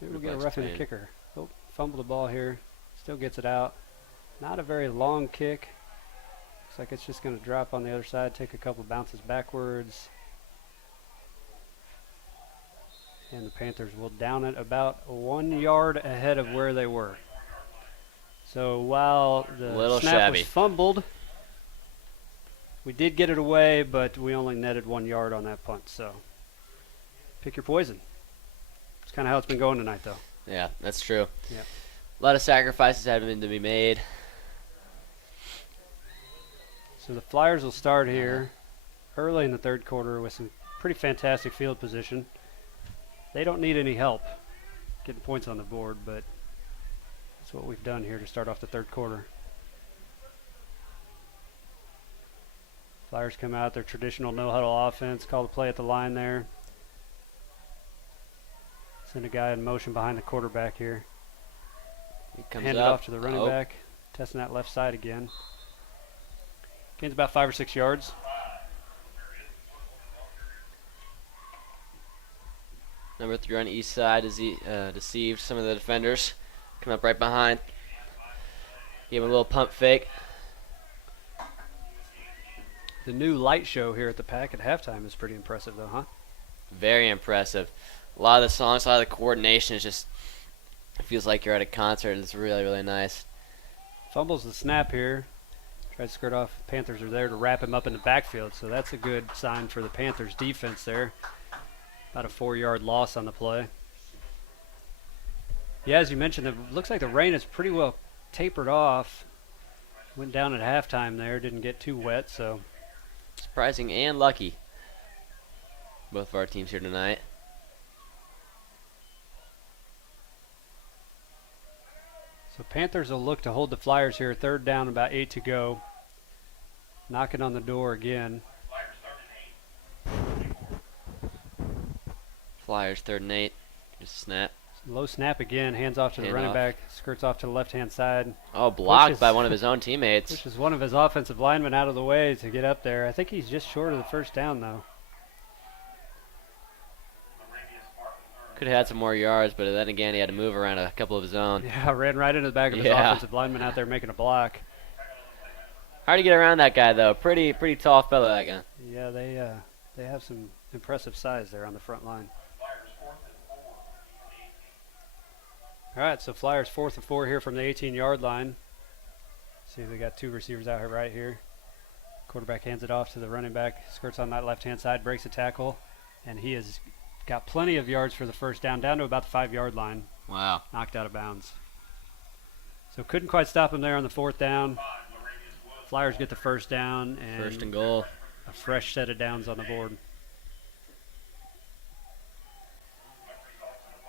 Maybe we'll get a Reflex roughing the man. kicker. Oh, fumble the ball here. Still gets it out. Not a very long kick. Looks like it's just going to drop on the other side, take a couple bounces backwards. And the Panthers will down it about 1 yard ahead of where they were. So while the Little snap shabby. was fumbled, we did get it away, but we only netted 1 yard on that punt. So pick your poison. That's kind of how it's been going tonight, though. Yeah, that's true. Yeah. A lot of sacrifices having to be made. So the Flyers will start here early in the third quarter with some pretty fantastic field position. They don't need any help getting points on the board, but that's what we've done here to start off the third quarter. Flyers come out, their traditional no-huddle offense, call the play at the line there. Send a guy in motion behind the quarterback here. He comes Hand it up. off to the running Oh. back, testing that left side again. Gains about 5 or 6 yards. Number 3 on east side deceived some of the defenders. Come up right behind. Gave him a little pump fake. The new light show here at the PAC at halftime is pretty impressive, though, huh? Very impressive. A lot of the songs, a lot of the coordination is just, it feels like you're at a concert. It's really, really nice. Fumbles the snap here. Tries to skirt off. Panthers are there to wrap him up in the backfield, so that's a good sign for the Panthers defense there. About a 4-yard loss on the play. Yeah, as you mentioned, it looks like the rain is pretty well tapered off. Went down at halftime there, didn't get too wet, so Surprising and lucky. Both of our teams here tonight. So Panthers will look to hold the Flyers here. Third down, about 8 to go. Knocking on the door again. Flyers 3rd and 8. Just a snap. Low snap again. Hands off to the Hand running off. back. Skirts off to the left-hand side. Oh, blocked Pushes- by one of his own teammates. Pushes one of his offensive linemen out of the way to get up there. I think he's just short of the first down, though. Could have had some more yards, but then again, he had to move around a couple of his own. Yeah, ran right into the back of his Yeah. offensive lineman out there making a block. Hard to get around that guy, though. Pretty tall fella, that guy. Yeah, they have some impressive size there on the front line. All right, so Flyers 4th and 4 here from the 18-yard line. See, they got two receivers out here right here. Quarterback hands it off to the running back, skirts on that left-hand side, breaks a tackle, and he has got plenty of yards for the first down to about the 5-yard line. Wow. Knocked out of bounds. So couldn't quite stop him there on the 4th down. Flyers get the first down and First and goal. a fresh set of downs on the board.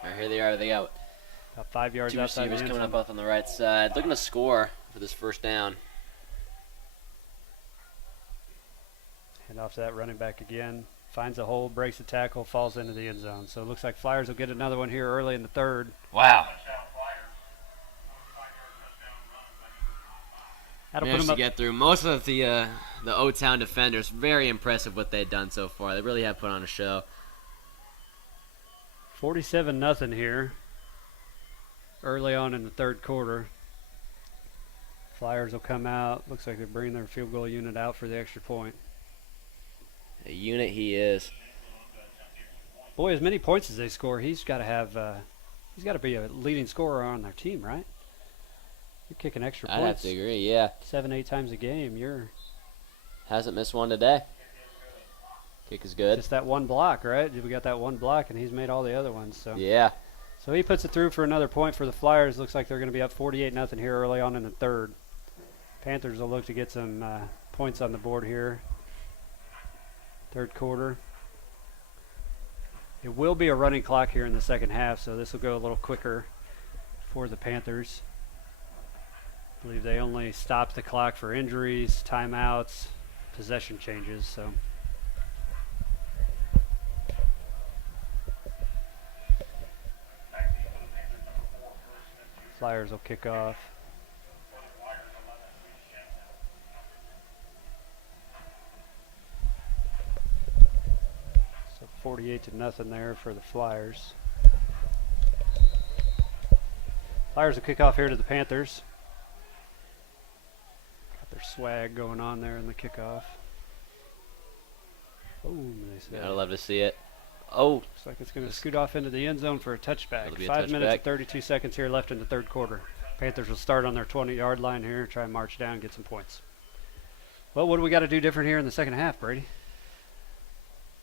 All right, here they are. They got About 5 yards 2 outside the receivers end coming zone. up off on the right side. Looking to score for this first down. Hand off to that running back again. Finds a hole, breaks a tackle, falls into the end zone. So it looks like Flyers will get another one here early in the 3rd. Wow. That'll put Managed them to up. get through. Most of the O-Town defenders, very impressive what they've done so far. They really have put on a show. 47-0 here. Early on in the 3rd quarter. Flyers will come out. Looks like they're bringing their field goal unit out for the extra point. A unit he is. Boy, as many points as they score, he's got to have. He's got to be a leading scorer on their team, right? You're kicking extra I'd have points to agree, yeah. 7-8 times a game. You're Hasn't missed one today. Kick is good. just that one block, right? We got that one block, and he's made all the other ones. So Yeah. So he puts it through for another point for the Flyers. Looks like they're going to be up 48-0 here early on in the 3rd. Panthers will look to get some points on the board here. 3rd quarter. It will be a running clock here in the 2nd half, so this will go a little quicker for the Panthers. I believe they only stopped the clock for injuries, timeouts, possession changes. So Flyers will kick off. So 48-0 there for the Flyers. Flyers will kick off here to the Panthers. Got their swag going on there in the kickoff. Boom, they say. I'd love to see it. Oh, Looks like it's going to scoot off into the end zone for a touchback. It'll be a 5 minutes touchback. and 32 seconds here left in the 3rd quarter. Panthers will start on their 20-yard line here, try and march down, get some points. Well, what do we got to do different here in the 2nd half, Brady?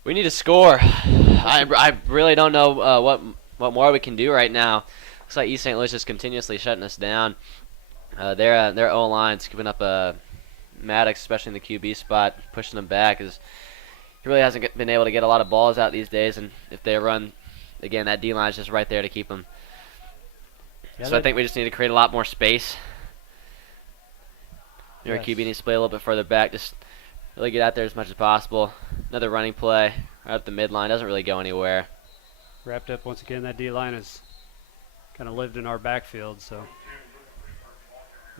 we need to score. I really don't know what more we can do right now. Looks like East St. Louis is continuously shutting us down. Their O-line's giving up Maddox, especially in the QB spot, pushing them back. He really hasn't been able to get a lot of balls out these days, and if they run, again, that D-line is just right there to keep them. Yeah, So I think we just need to create a lot more space. Your Yes. QB needs to play a little bit further back, just really get out there as much as possible. Another running play right up the midline, doesn't really go anywhere. Wrapped up once again. That D-line has kind of lived in our backfield, so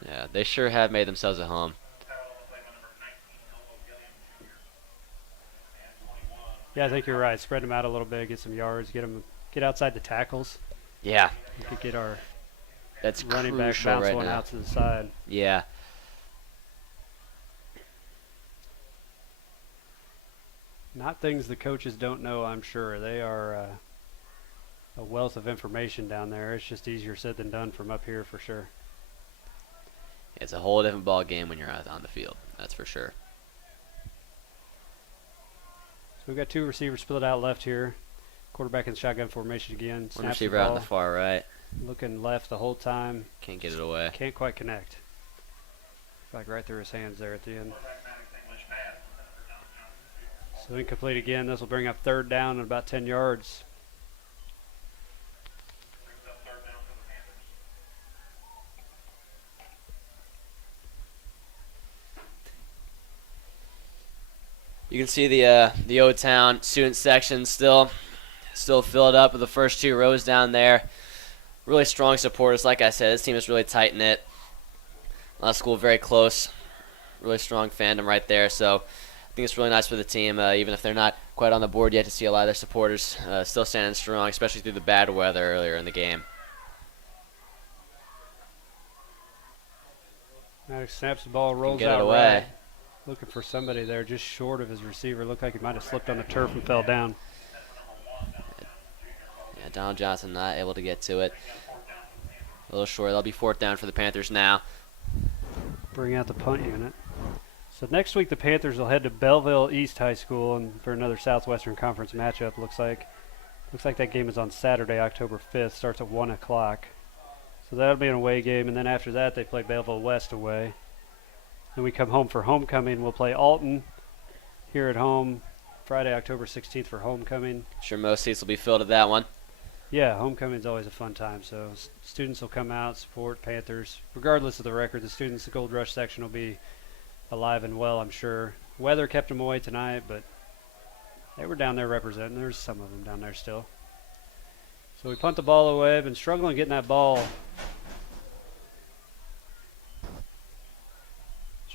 Yeah, they sure have made themselves at home. yeah, I think you're right. Spread them out a little bit, get some yards, get outside the tackles. Yeah, We could get our that's running back crucial bounce right one now. out to the side. Yeah, Not things the coaches don't know, I'm sure. They are a wealth of information down there. It's just easier said than done from up here for sure. it's a whole different ball game when you're out on the field. That's for sure. So we've got two receivers split out left here. Quarterback in shotgun formation again. One Snaps the receiver out on ball, the far right. looking left the whole time. Can't get it away. Can't quite connect. Like right through his hands there at the end. So incomplete again. This will bring up 3rd down and about 10 yards. You can see the O-Town student section still filled up with the first 2 rows down there. Really strong supporters. Like I said, this team is really tight knit. School very close. Really strong fandom right there. So I think it's really nice for the team, even if they're not quite on the board yet, to see a lot of their supporters still standing strong, especially through the bad weather earlier in the game. Maddox snaps the ball, rolls get it out away. right. Looking for somebody there just short of his receiver. Looked like he might have slipped on the turf and fell down. Yeah, Donald Johnson not able to get to it. A little short. That'll be 4th down for the Panthers now. Bring out the punt unit. So next week the Panthers will head to Belleville East High School and for another Southwestern Conference matchup. Looks like that game is on Saturday, October 5th. Starts at 1 o'clock. So that'll be an away game, and then after that they play Belleville West away. Then we come home for homecoming. We'll play Alton here at home Friday, October 16th for homecoming. Sure most seats will be filled at that one. Yeah, homecoming's always a fun time. So students will come out, support Panthers. Regardless of the record, the students' the Gold Rush section will be alive and well, I'm sure. Weather kept them away tonight, but they were down there representing. There's some of them down there still. So we punt the ball away. Been struggling getting that ball.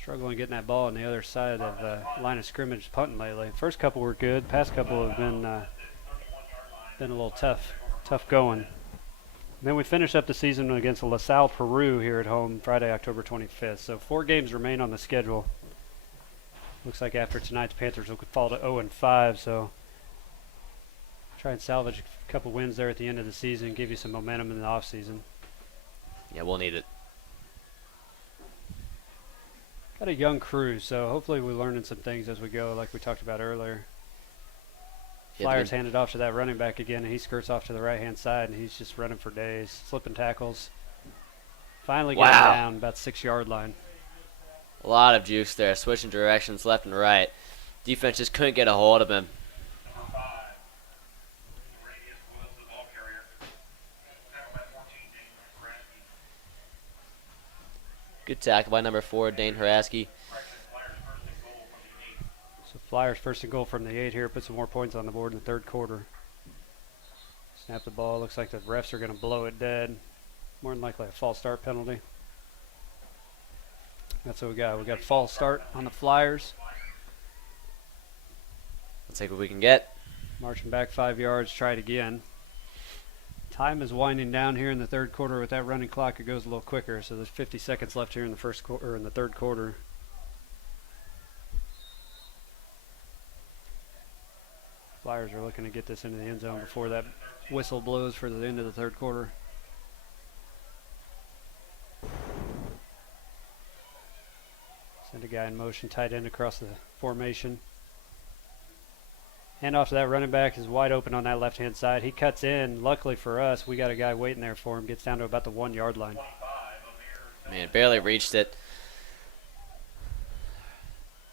On the other side of the line of scrimmage punting lately. First couple were good. Past couple have been a little tough going. And then we finish up the season against LaSalle, Peru here at home Friday, October 25th. So 4 games remain on the schedule. Looks like after tonight the Panthers will fall to 0-5. So try and salvage a couple wins there at the end of the season, give you some momentum in the off season. Yeah, we'll need it. Got a young crew, so hopefully we're learning some things as we go, like we talked about earlier. Yeah, Flyers handed off to that running back again, and he skirts off to the right-hand side, and he's just running for days, slipping tackles. Finally getting down about 6-yard line. A lot of juice there, switching directions left and right. Defense just couldn't get a hold of him. Number 5, Radius Wills, the ball carrier. Tackle by 14, Dane Haraski. Good tackle by number 4, Dane Haraski. So Flyers first and goal from the 8 here, put some more points on the board in the third quarter. Snap the ball, looks like the refs are going to blow it dead. More than likely a false start penalty. That's what we got. We got a false start on the Flyers. Let's take what we can get. Marching back 5 yards, try it again. Time is winding down here in the third quarter. With that running clock, it goes a little quicker. So there's 50 seconds left here in the first quarter, in the third quarter. Flyers are looking to get this into the end zone before that whistle blows for the end of the third quarter. Send a guy in motion, tight end across the formation. Hand off to that running back is wide open on that left-hand side. He cuts in. Luckily for us, we got a guy waiting there for him. Gets down to about the 1-yard line. Man, barely reached it.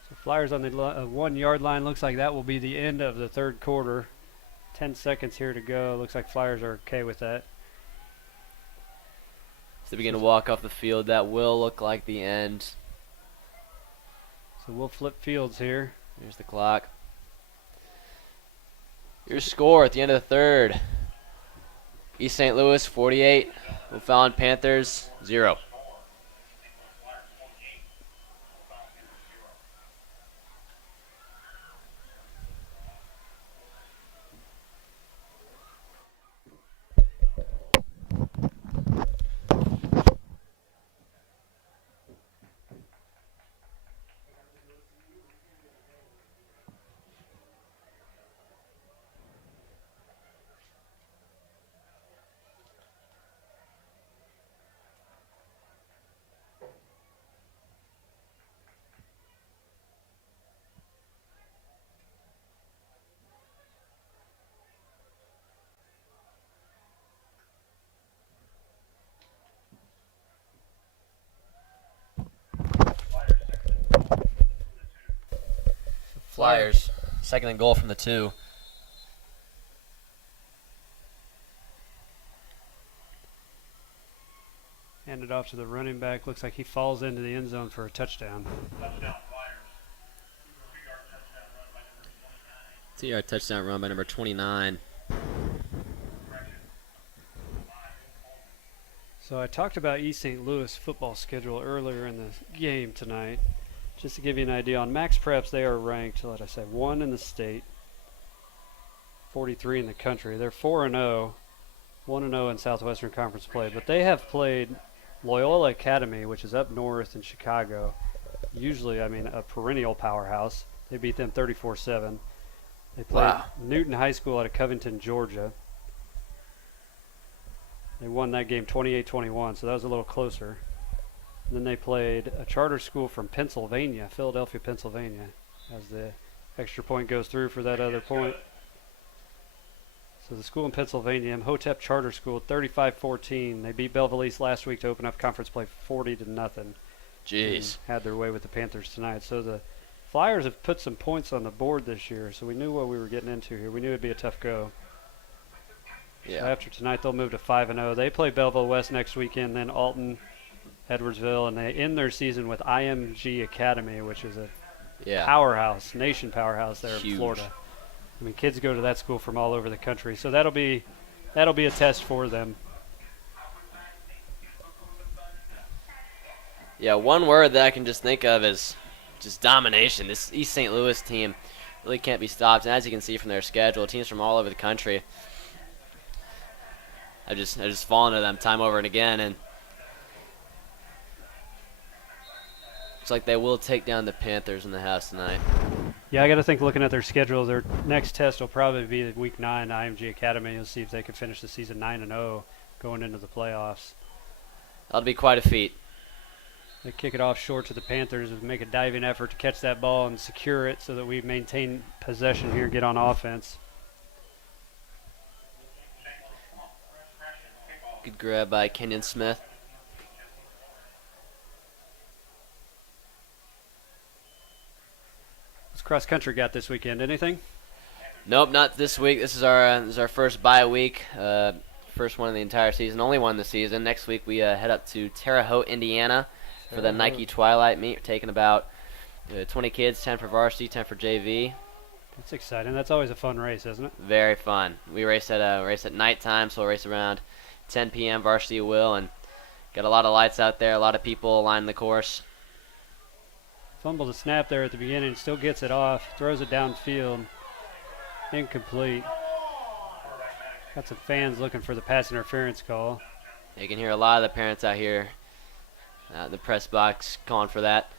So Flyers on the 1-yard line. Looks like that will be the end of the third quarter. 10 seconds here to go. Looks like Flyers are okay with that. As they begin to walk off the field, that will look like the end. So we'll flip fields here. Here's the clock. Your score at the end of the third. East St. Louis 48, O'Fallon Panthers 0. Flyers, second and goal from the 2. Handed off to the running back. Looks like he falls into the end zone for a touchdown. Touchdown, Flyers. 2-yard touchdown run by number 29. So I talked about East St. Louis football schedule earlier in the game tonight. Just to give you an idea, on Max Preps, they are ranked, let I say, 1 in the state, 43 in the country. They're 4-0, 1-0 in Southwestern Conference play. But they have played Loyola Academy, which is up north in Chicago. Usually, I mean, a perennial powerhouse. They beat them 34-7. They played Newton High School out of Covington, Georgia. They won that game 28-21, so that was a little closer. And then they played a charter school from Pennsylvania, Philadelphia, Pennsylvania, as the extra point goes through for that other point. So the school in Pennsylvania, Hotep Charter School, 35-14. They beat Belleville East last week to open up conference play 40-0. Jeez. Had their way with the Panthers tonight. So the Flyers have put some points on the board this year, so we knew what we were getting into here. We knew it'd be a tough go. Yeah. So after tonight, they'll move to 5-0. They play Belleville West next weekend, then Alton, Edwardsville, and they end their season with IMG Academy, which is a powerhouse, nation powerhouse there in Florida. I mean, kids go to that school from all over the country, so that'll be a test for them. Yeah, one word that I can just think of is just domination. This East St. Louis team really can't be stopped, and as you can see from their schedule, teams from all over the country have just fallen to them time over and again, and looks like they will take down the Panthers in the house tonight. Yeah, I got to think looking at their schedule, their next test will probably be Week 9 IMG Academy. You'll see if they can finish the season 9-0 going into the playoffs. That'll be quite a feat. They kick it off short to the Panthers and make a diving effort to catch that ball and secure it so that we maintain possession here, get on offense. Good grab by Kenyon Smith. What's cross country got this weekend? Anything? Nope, not this week. This is our first bye week. First one of the entire season, only one this season. Next week we head up to Terre Haute, Indiana for the Nike Twilight meet. We're taking about 20 kids, 10 for varsity, 10 for JV. That's exciting. That's always a fun race, isn't it? Very fun. We race at nighttime, so we'll race around 10 p.m. Varsity will, and got a lot of lights out there, a lot of people lining the course. Fumbled a snap there at the beginning, still gets it off, throws it downfield. Incomplete. Got some fans looking for the pass interference call. You can hear a lot of the parents out here in the press box calling for that.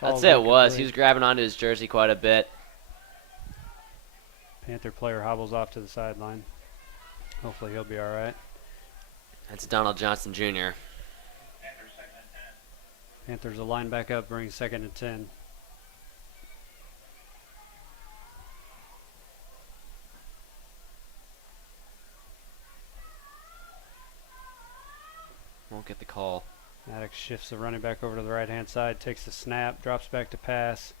That's it. He was grabbing onto his jersey quite a bit. Panther player hobbles off to the sideline. Hopefully he'll be all right. That's Donald Johnson Jr. Panthers will line back up, bring 2nd and 10. Won't get the call. Maddox shifts the running back over to the right-hand side, takes the snap, drops back to pass.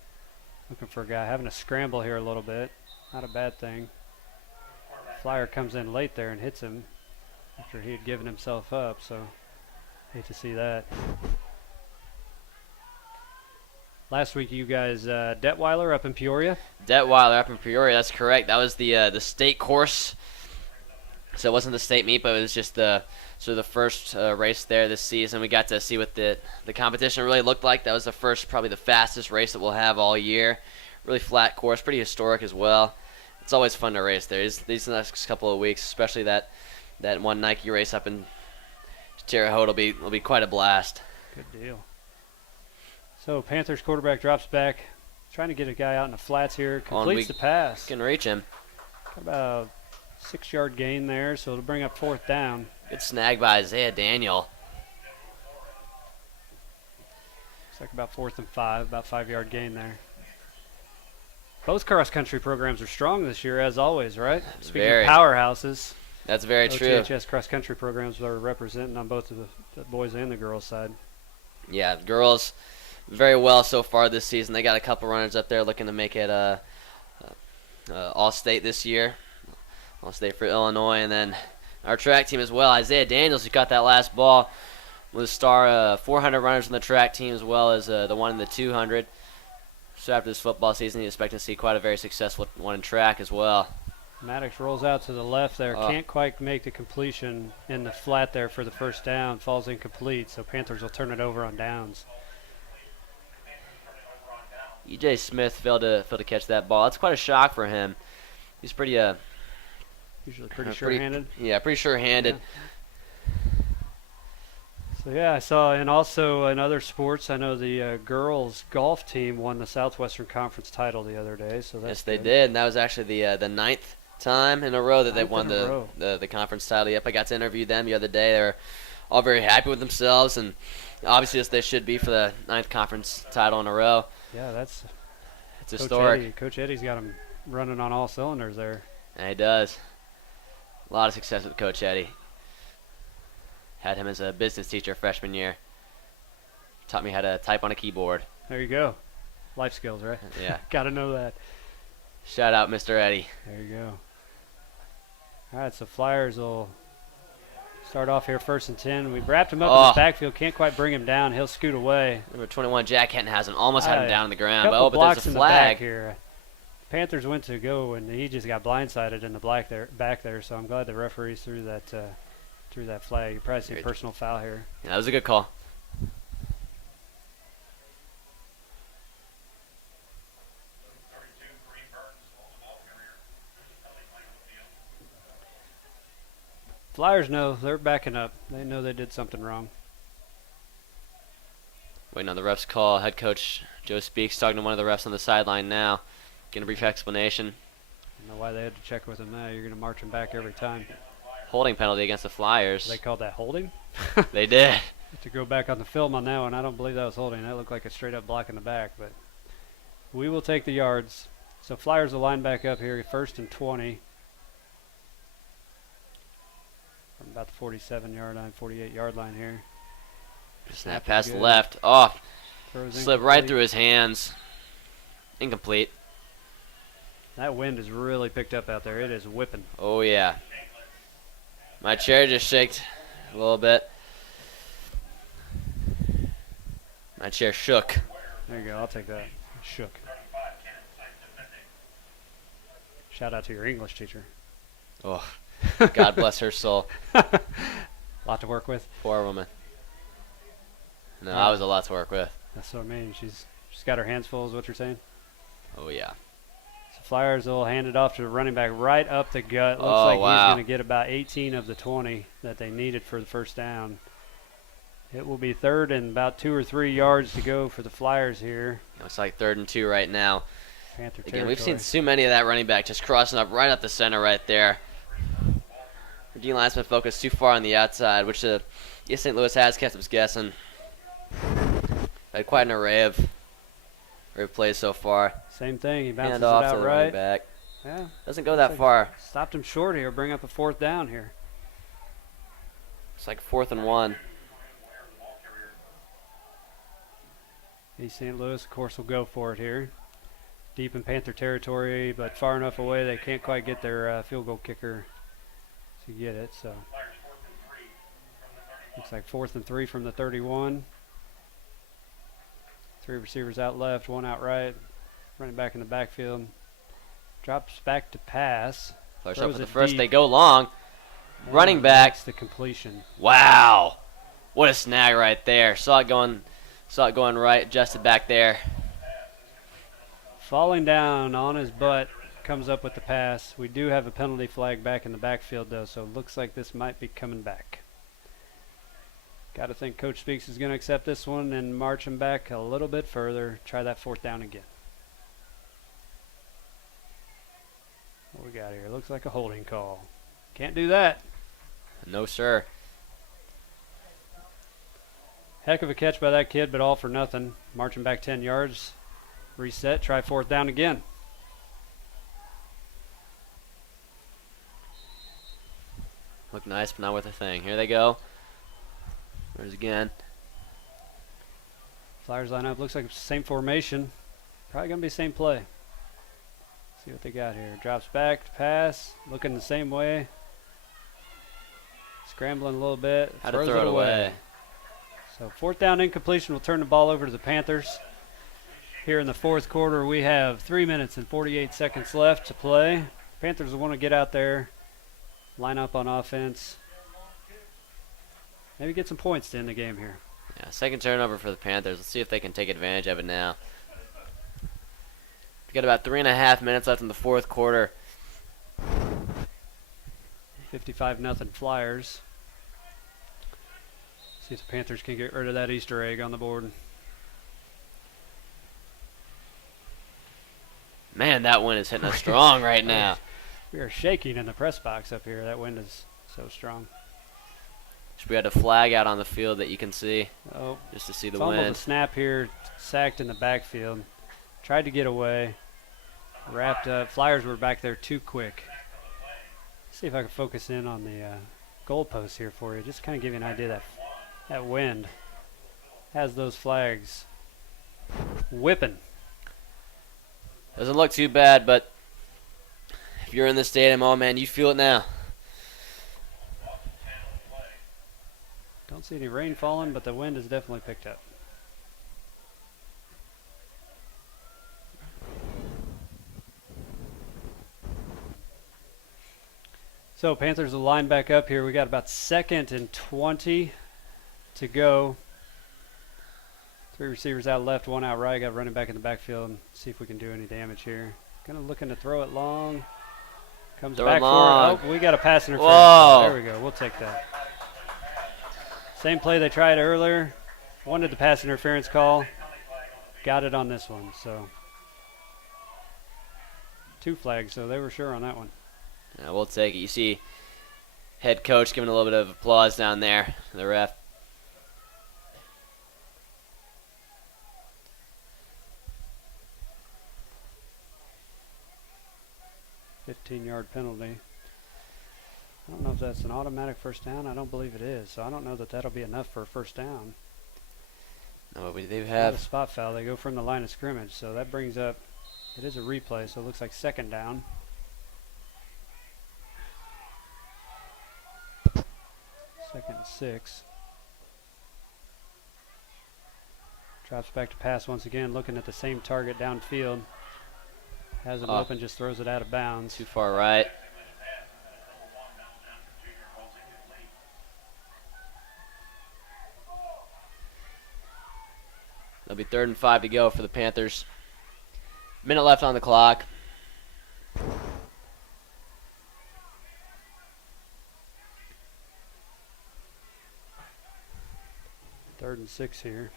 Looking for a guy having a scramble here a little bit. Not a bad thing. Flyer comes in late there and hits him after he had given himself up, so hate to see that. Last week you guys, Detweiler up in Peoria? Detweiler up in Peoria, that's correct. That was the state course. So it wasn't the state meet, but it was just the first race there this season. We got to see what the competition really looked like. That was the first, probably the fastest race that we'll have all year. Really flat course, pretty historic as well. It's always fun to race there. These next couple of weeks, especially that one Nike race up in Terre Haute will be quite a blast. Good deal. So Panthers quarterback drops back, trying to get a guy out in the flats here. Completes the pass. Can reach him. Got about a 6-yard gain there, so it'll bring up 4th down. Good snag by Isaiah Daniel. Looks like about 4th and 5, about 5-yard gain there. Both cross-country programs are strong this year, as always, right? Speaking of powerhouses. That's very true. OTHS cross-country programs are representing on both the boys and the girls' side. Yeah, the girls very well so far this season. They got a couple runners up there looking to make it All-State this year. All-State for Illinois, and then our track team as well. Isaiah Daniels, who got that last ball, was star 400 runners on the track team as well as the one in the 200. So after this football season, you expect to see quite a very successful one in track as well. Maddox rolls out to the left there. Can't quite make the completion in the flat there for the first down. Falls incomplete, so Panthers will turn it over on downs. E.J. Smith failed to catch that ball. That's quite a shock for him. He's pretty usually pretty sure-handed. Yeah, pretty sure-handed. Yeah. So yeah, I saw, and also in other sports, I know the girls golf team won the Southwestern Conference title the other day. So that's yes, they good. did, and that was actually the 9th time in a row that they've Ninth won in a row. the conference title. Yep, I got to interview them the other day. They're all very happy with themselves, and obviously as they should be for the 9th conference title in a row. Yeah, that's It's historic. Coach Eddie's got him running on all cylinders there. And he does. A lot of success with Coach Eddie. Had him as a business teacher freshman year. Taught me how to type on a keyboard. There you go. Life skills, right? Yeah. Got to know that. Shout out Mr. Eddie. There you go. All right, so Flyers will start off here 1st and 10. We wrapped him up in the backfield. Can't quite bring him down. He'll scoot away. Number 21, Jack Hinton has him. Almost had him down on the ground. Couple But blocks there's a in the back flag. here. Panthers went to go, and he just got blindsided in the back there. So I'm glad the referees threw that flag. You probably see a personal foul here. Yeah, that was a good call. Flyers know they're backing up. They know they did something wrong. Waiting on the ref's call. Head coach Joe Speaks talking to one of the refs on the sideline now. Getting a brief explanation. I don't know why they had to check with him now. You're going to march him back every time. Holding penalty against the Flyers. They called that holding? They did. To go back on the film on that one, I don't believe that was holding. That looked like a straight up block in the back, but we will take the yards. So Flyers will line back up here, 1st and 20. From about the 47-yard line, 48-yard line here. Snap pass left. Off. Slip right incomplete. through his hands. Incomplete. That wind has really picked up out there. It is whipping. Oh, yeah. My chair just shaked a little bit. My chair shook. There you go. I'll take that. Shook. Shout out to your English teacher. Oh, God bless her soul. Lot to work with. Poor woman. No, Yeah. I was a lot to work with. That's what I mean. She's got her hands full is what you're saying? Oh, yeah. So Flyers will hand it off to the running back right up the gut. Looks Oh, like wow. he's going to get about 18 of the 20 that they needed for the first down. It will be 3rd and about 2 or 3 yards to go for the Flyers here. It's like 3rd and 2 right now. Panther Again, we've seen territory. too many of that running back just crossing up right up the center right there. The D-line's been focused too far on the outside, which East St. Louis has kept us guessing. Had quite an array of plays so far. Same thing. He bounces Hand it off to out the running right. back. Yeah. Doesn't go that far. Stopped him short here. Bring up a 4th down here. It's like 4th and 1. East St. Louis, of course, will go for it here. Deep in Panther territory, but far enough away they can't quite get their field goal kicker to get it. So looks like 4th and 3 from the 31. 3 receivers out left, 1 out right. Running back in the backfield. Drops back to pass. Flash Throws up for the it first. deep. They go long. Running And back. makes the completion. Wow. What a snag right there. Saw it going right, adjusted back there. Falling down on his butt, comes up with the pass. We do have a penalty flag back in the backfield, though, so it looks like this might be coming back. Got to think Coach Speaks is going to accept this one and march him back a little bit further. Try that 4th down again. What we got here? Looks like a holding call. Can't do that. No, sir. Heck of a catch by that kid, but all for nothing. Marching back 10 yards. Reset. Try 4th down again. Look nice, but not with a thing. Here they go. There's again. Flyers line up. Looks like it's the same formation. Probably going to be the same play. See what they got here. Drops back to pass. Looking the same way. Scrambling a little bit. How to throws throw it away. So 4th down incompletion will turn the ball over to the Panthers. Here in the 4th quarter, we have 3 minutes and 48 seconds left to play. Panthers will want to get out there, line up on offense, maybe get some points to end the game here. Yeah, second turnover for the Panthers. Let's see if they can take advantage of it now. We've got about 3.5 minutes left in the 4th quarter. 55-0 Flyers. See if the Panthers can get rid of that Easter egg on the board. Man, that wind is hitting us strong right now. We are shaking in the press box up here. That wind is so strong. We had a flag out on the field that you can see Oh, just to see the it's almost a wind. snap here. Sacked in the backfield. Tried to get away. Wrapped up. Flyers were back there too quick. See if I can focus in on the goalpost here for you. Just kind of give you an idea that that wind has those flags whipping. Doesn't look too bad, but if you're in the stadium, oh man, you feel it now. Don't see any rain falling, but the wind has definitely picked up. So Panthers will line back up here. We got about 2nd and 20 to go. 3 receivers out left, 1 out right. Got running back in the backfield. See if we can do any damage here. Kind of looking to throw it long. Comes Throw back it long. for it. Oh, we got a pass interference. Whoa. There we go. We'll take that. Same play they tried earlier. Wanted the pass interference call. Got it on this one. So 2 flags, so they were sure on that one. Yeah, we'll take it. You see head coach giving a little bit of applause down there, the ref. "15-yard penalty." I don't know if that's an automatic first down. I don't believe it is. So I don't know that that'll be enough for a first down. No, we do Not a have. spot foul. They go from the line of scrimmage. So that brings up, it is a replay, so it looks like 2nd down. 2nd and 6. Drops back to pass once again, looking at the same target downfield. Has him open, just throws it out of bounds. Too far right. It'll be 3rd and 5 to go for the Panthers. Minute left on the clock. Third and 6 here.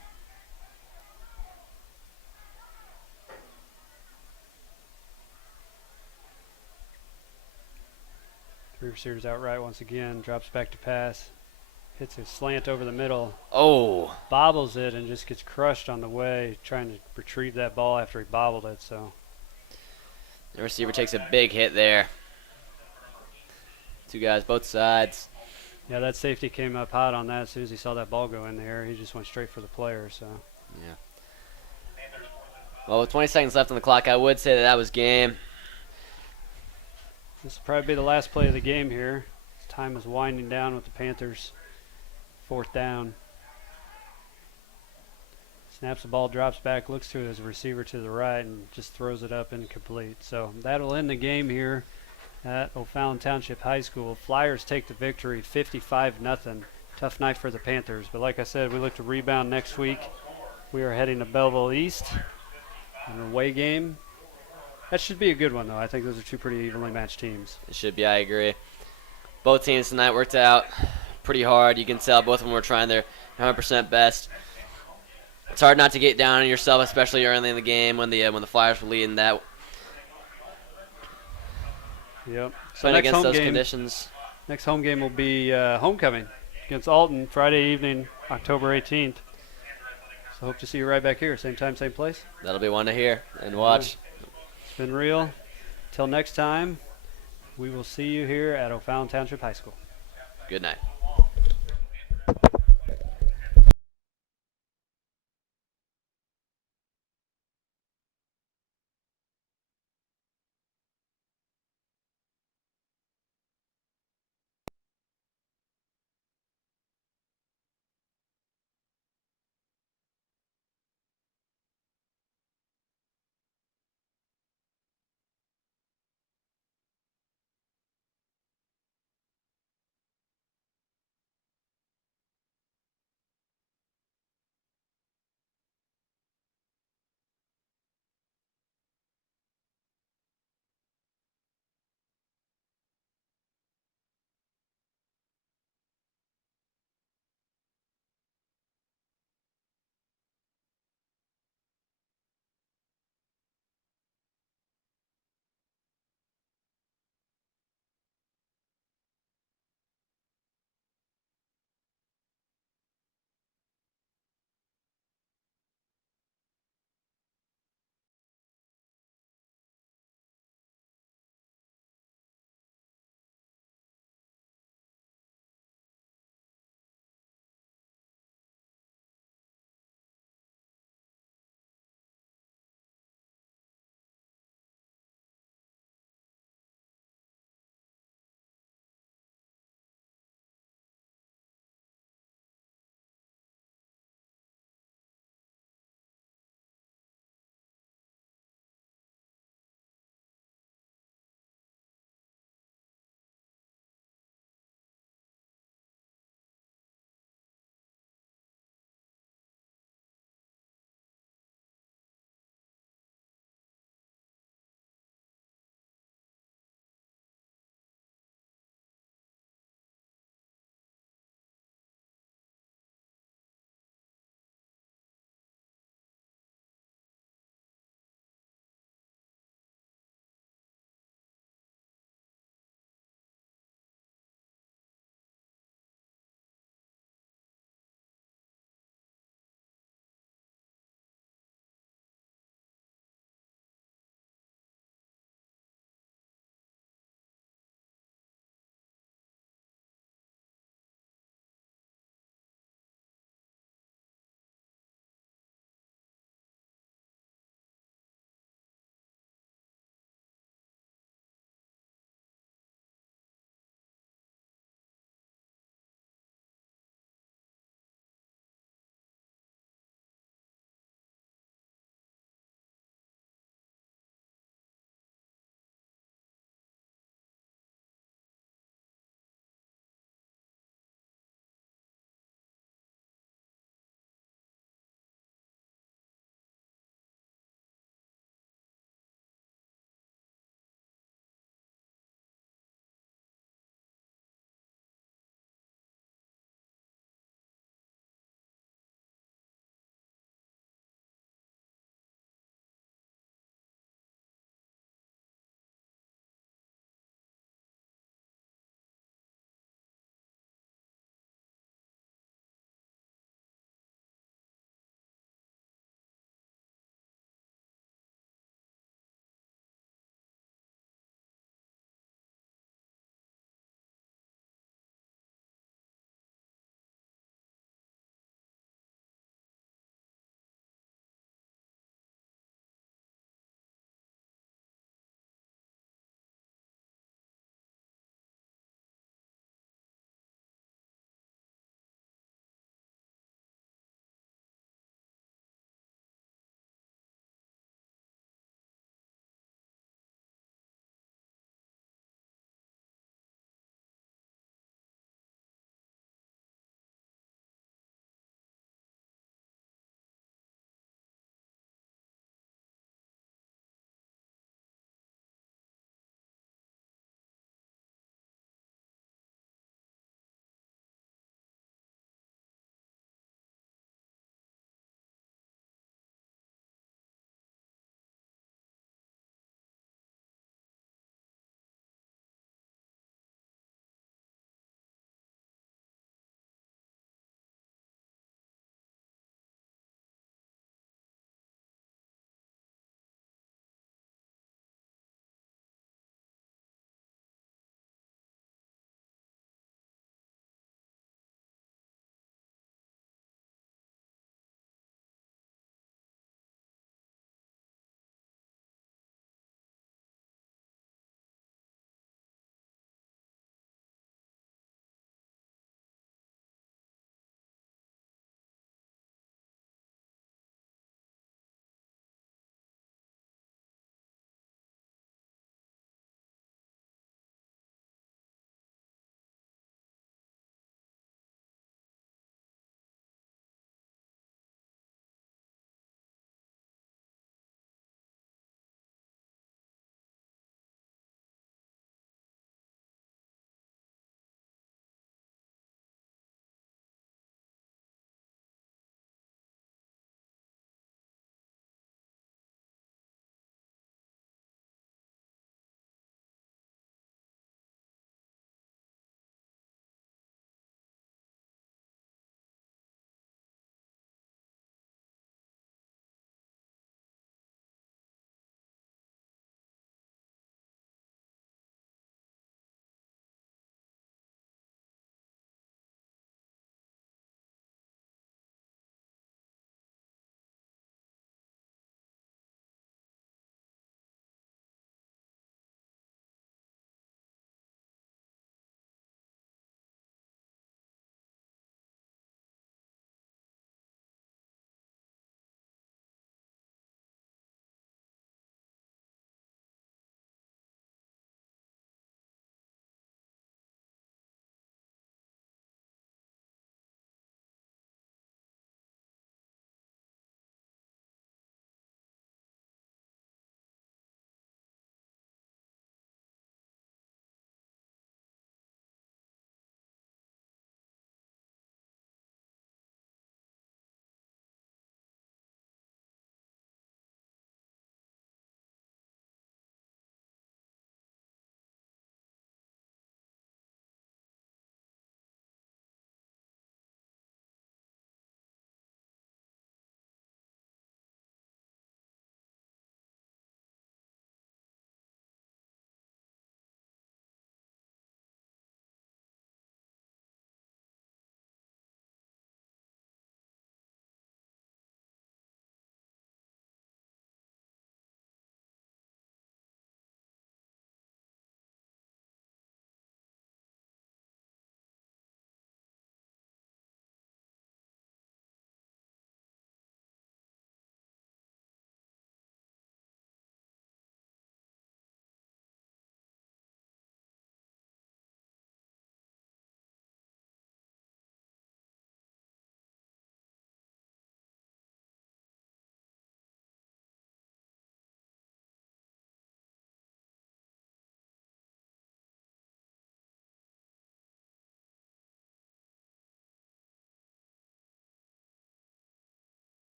Three receivers out right once again. Drops back to pass. Hits a slant over the middle. Oh, Bobbles it and just gets crushed on the way, trying to retrieve that ball after he bobbled it. So the receiver takes a big hit there. 2 guys, both sides. yeah, that safety came up hot on that. As soon as he saw that ball go in the air, he just went straight for the player. So Yeah. Well, with 20 seconds left on the clock, I would say that was game. this will probably be the last play of the game here. Time is winding down with the Panthers. 4th down. Snaps the ball, drops back, looks to his receiver to the right, and just throws it up incomplete. So that'll end the game here at O'Fallon Township High School. Flyers take the victory, 55-0. Tough night for the Panthers, but like I said, we look to rebound next week. We are heading to Belleville East, an away game. That should be a good one, though. I think those are 2 pretty evenly matched teams. It should be, I agree. Both teams tonight worked out pretty hard. You can tell both of them were trying their 100% best. It's hard not to get down on yourself, especially early in the game when the Flyers were leading that. Yep. So Playing next against home those game, conditions. next home game will be homecoming against Alton Friday evening, October 18th. So hope to see you right back here, same time, same place. That'll be one to hear and watch. It's been real. Till next time, we will see you here at O'Fallon Township High School. Good night.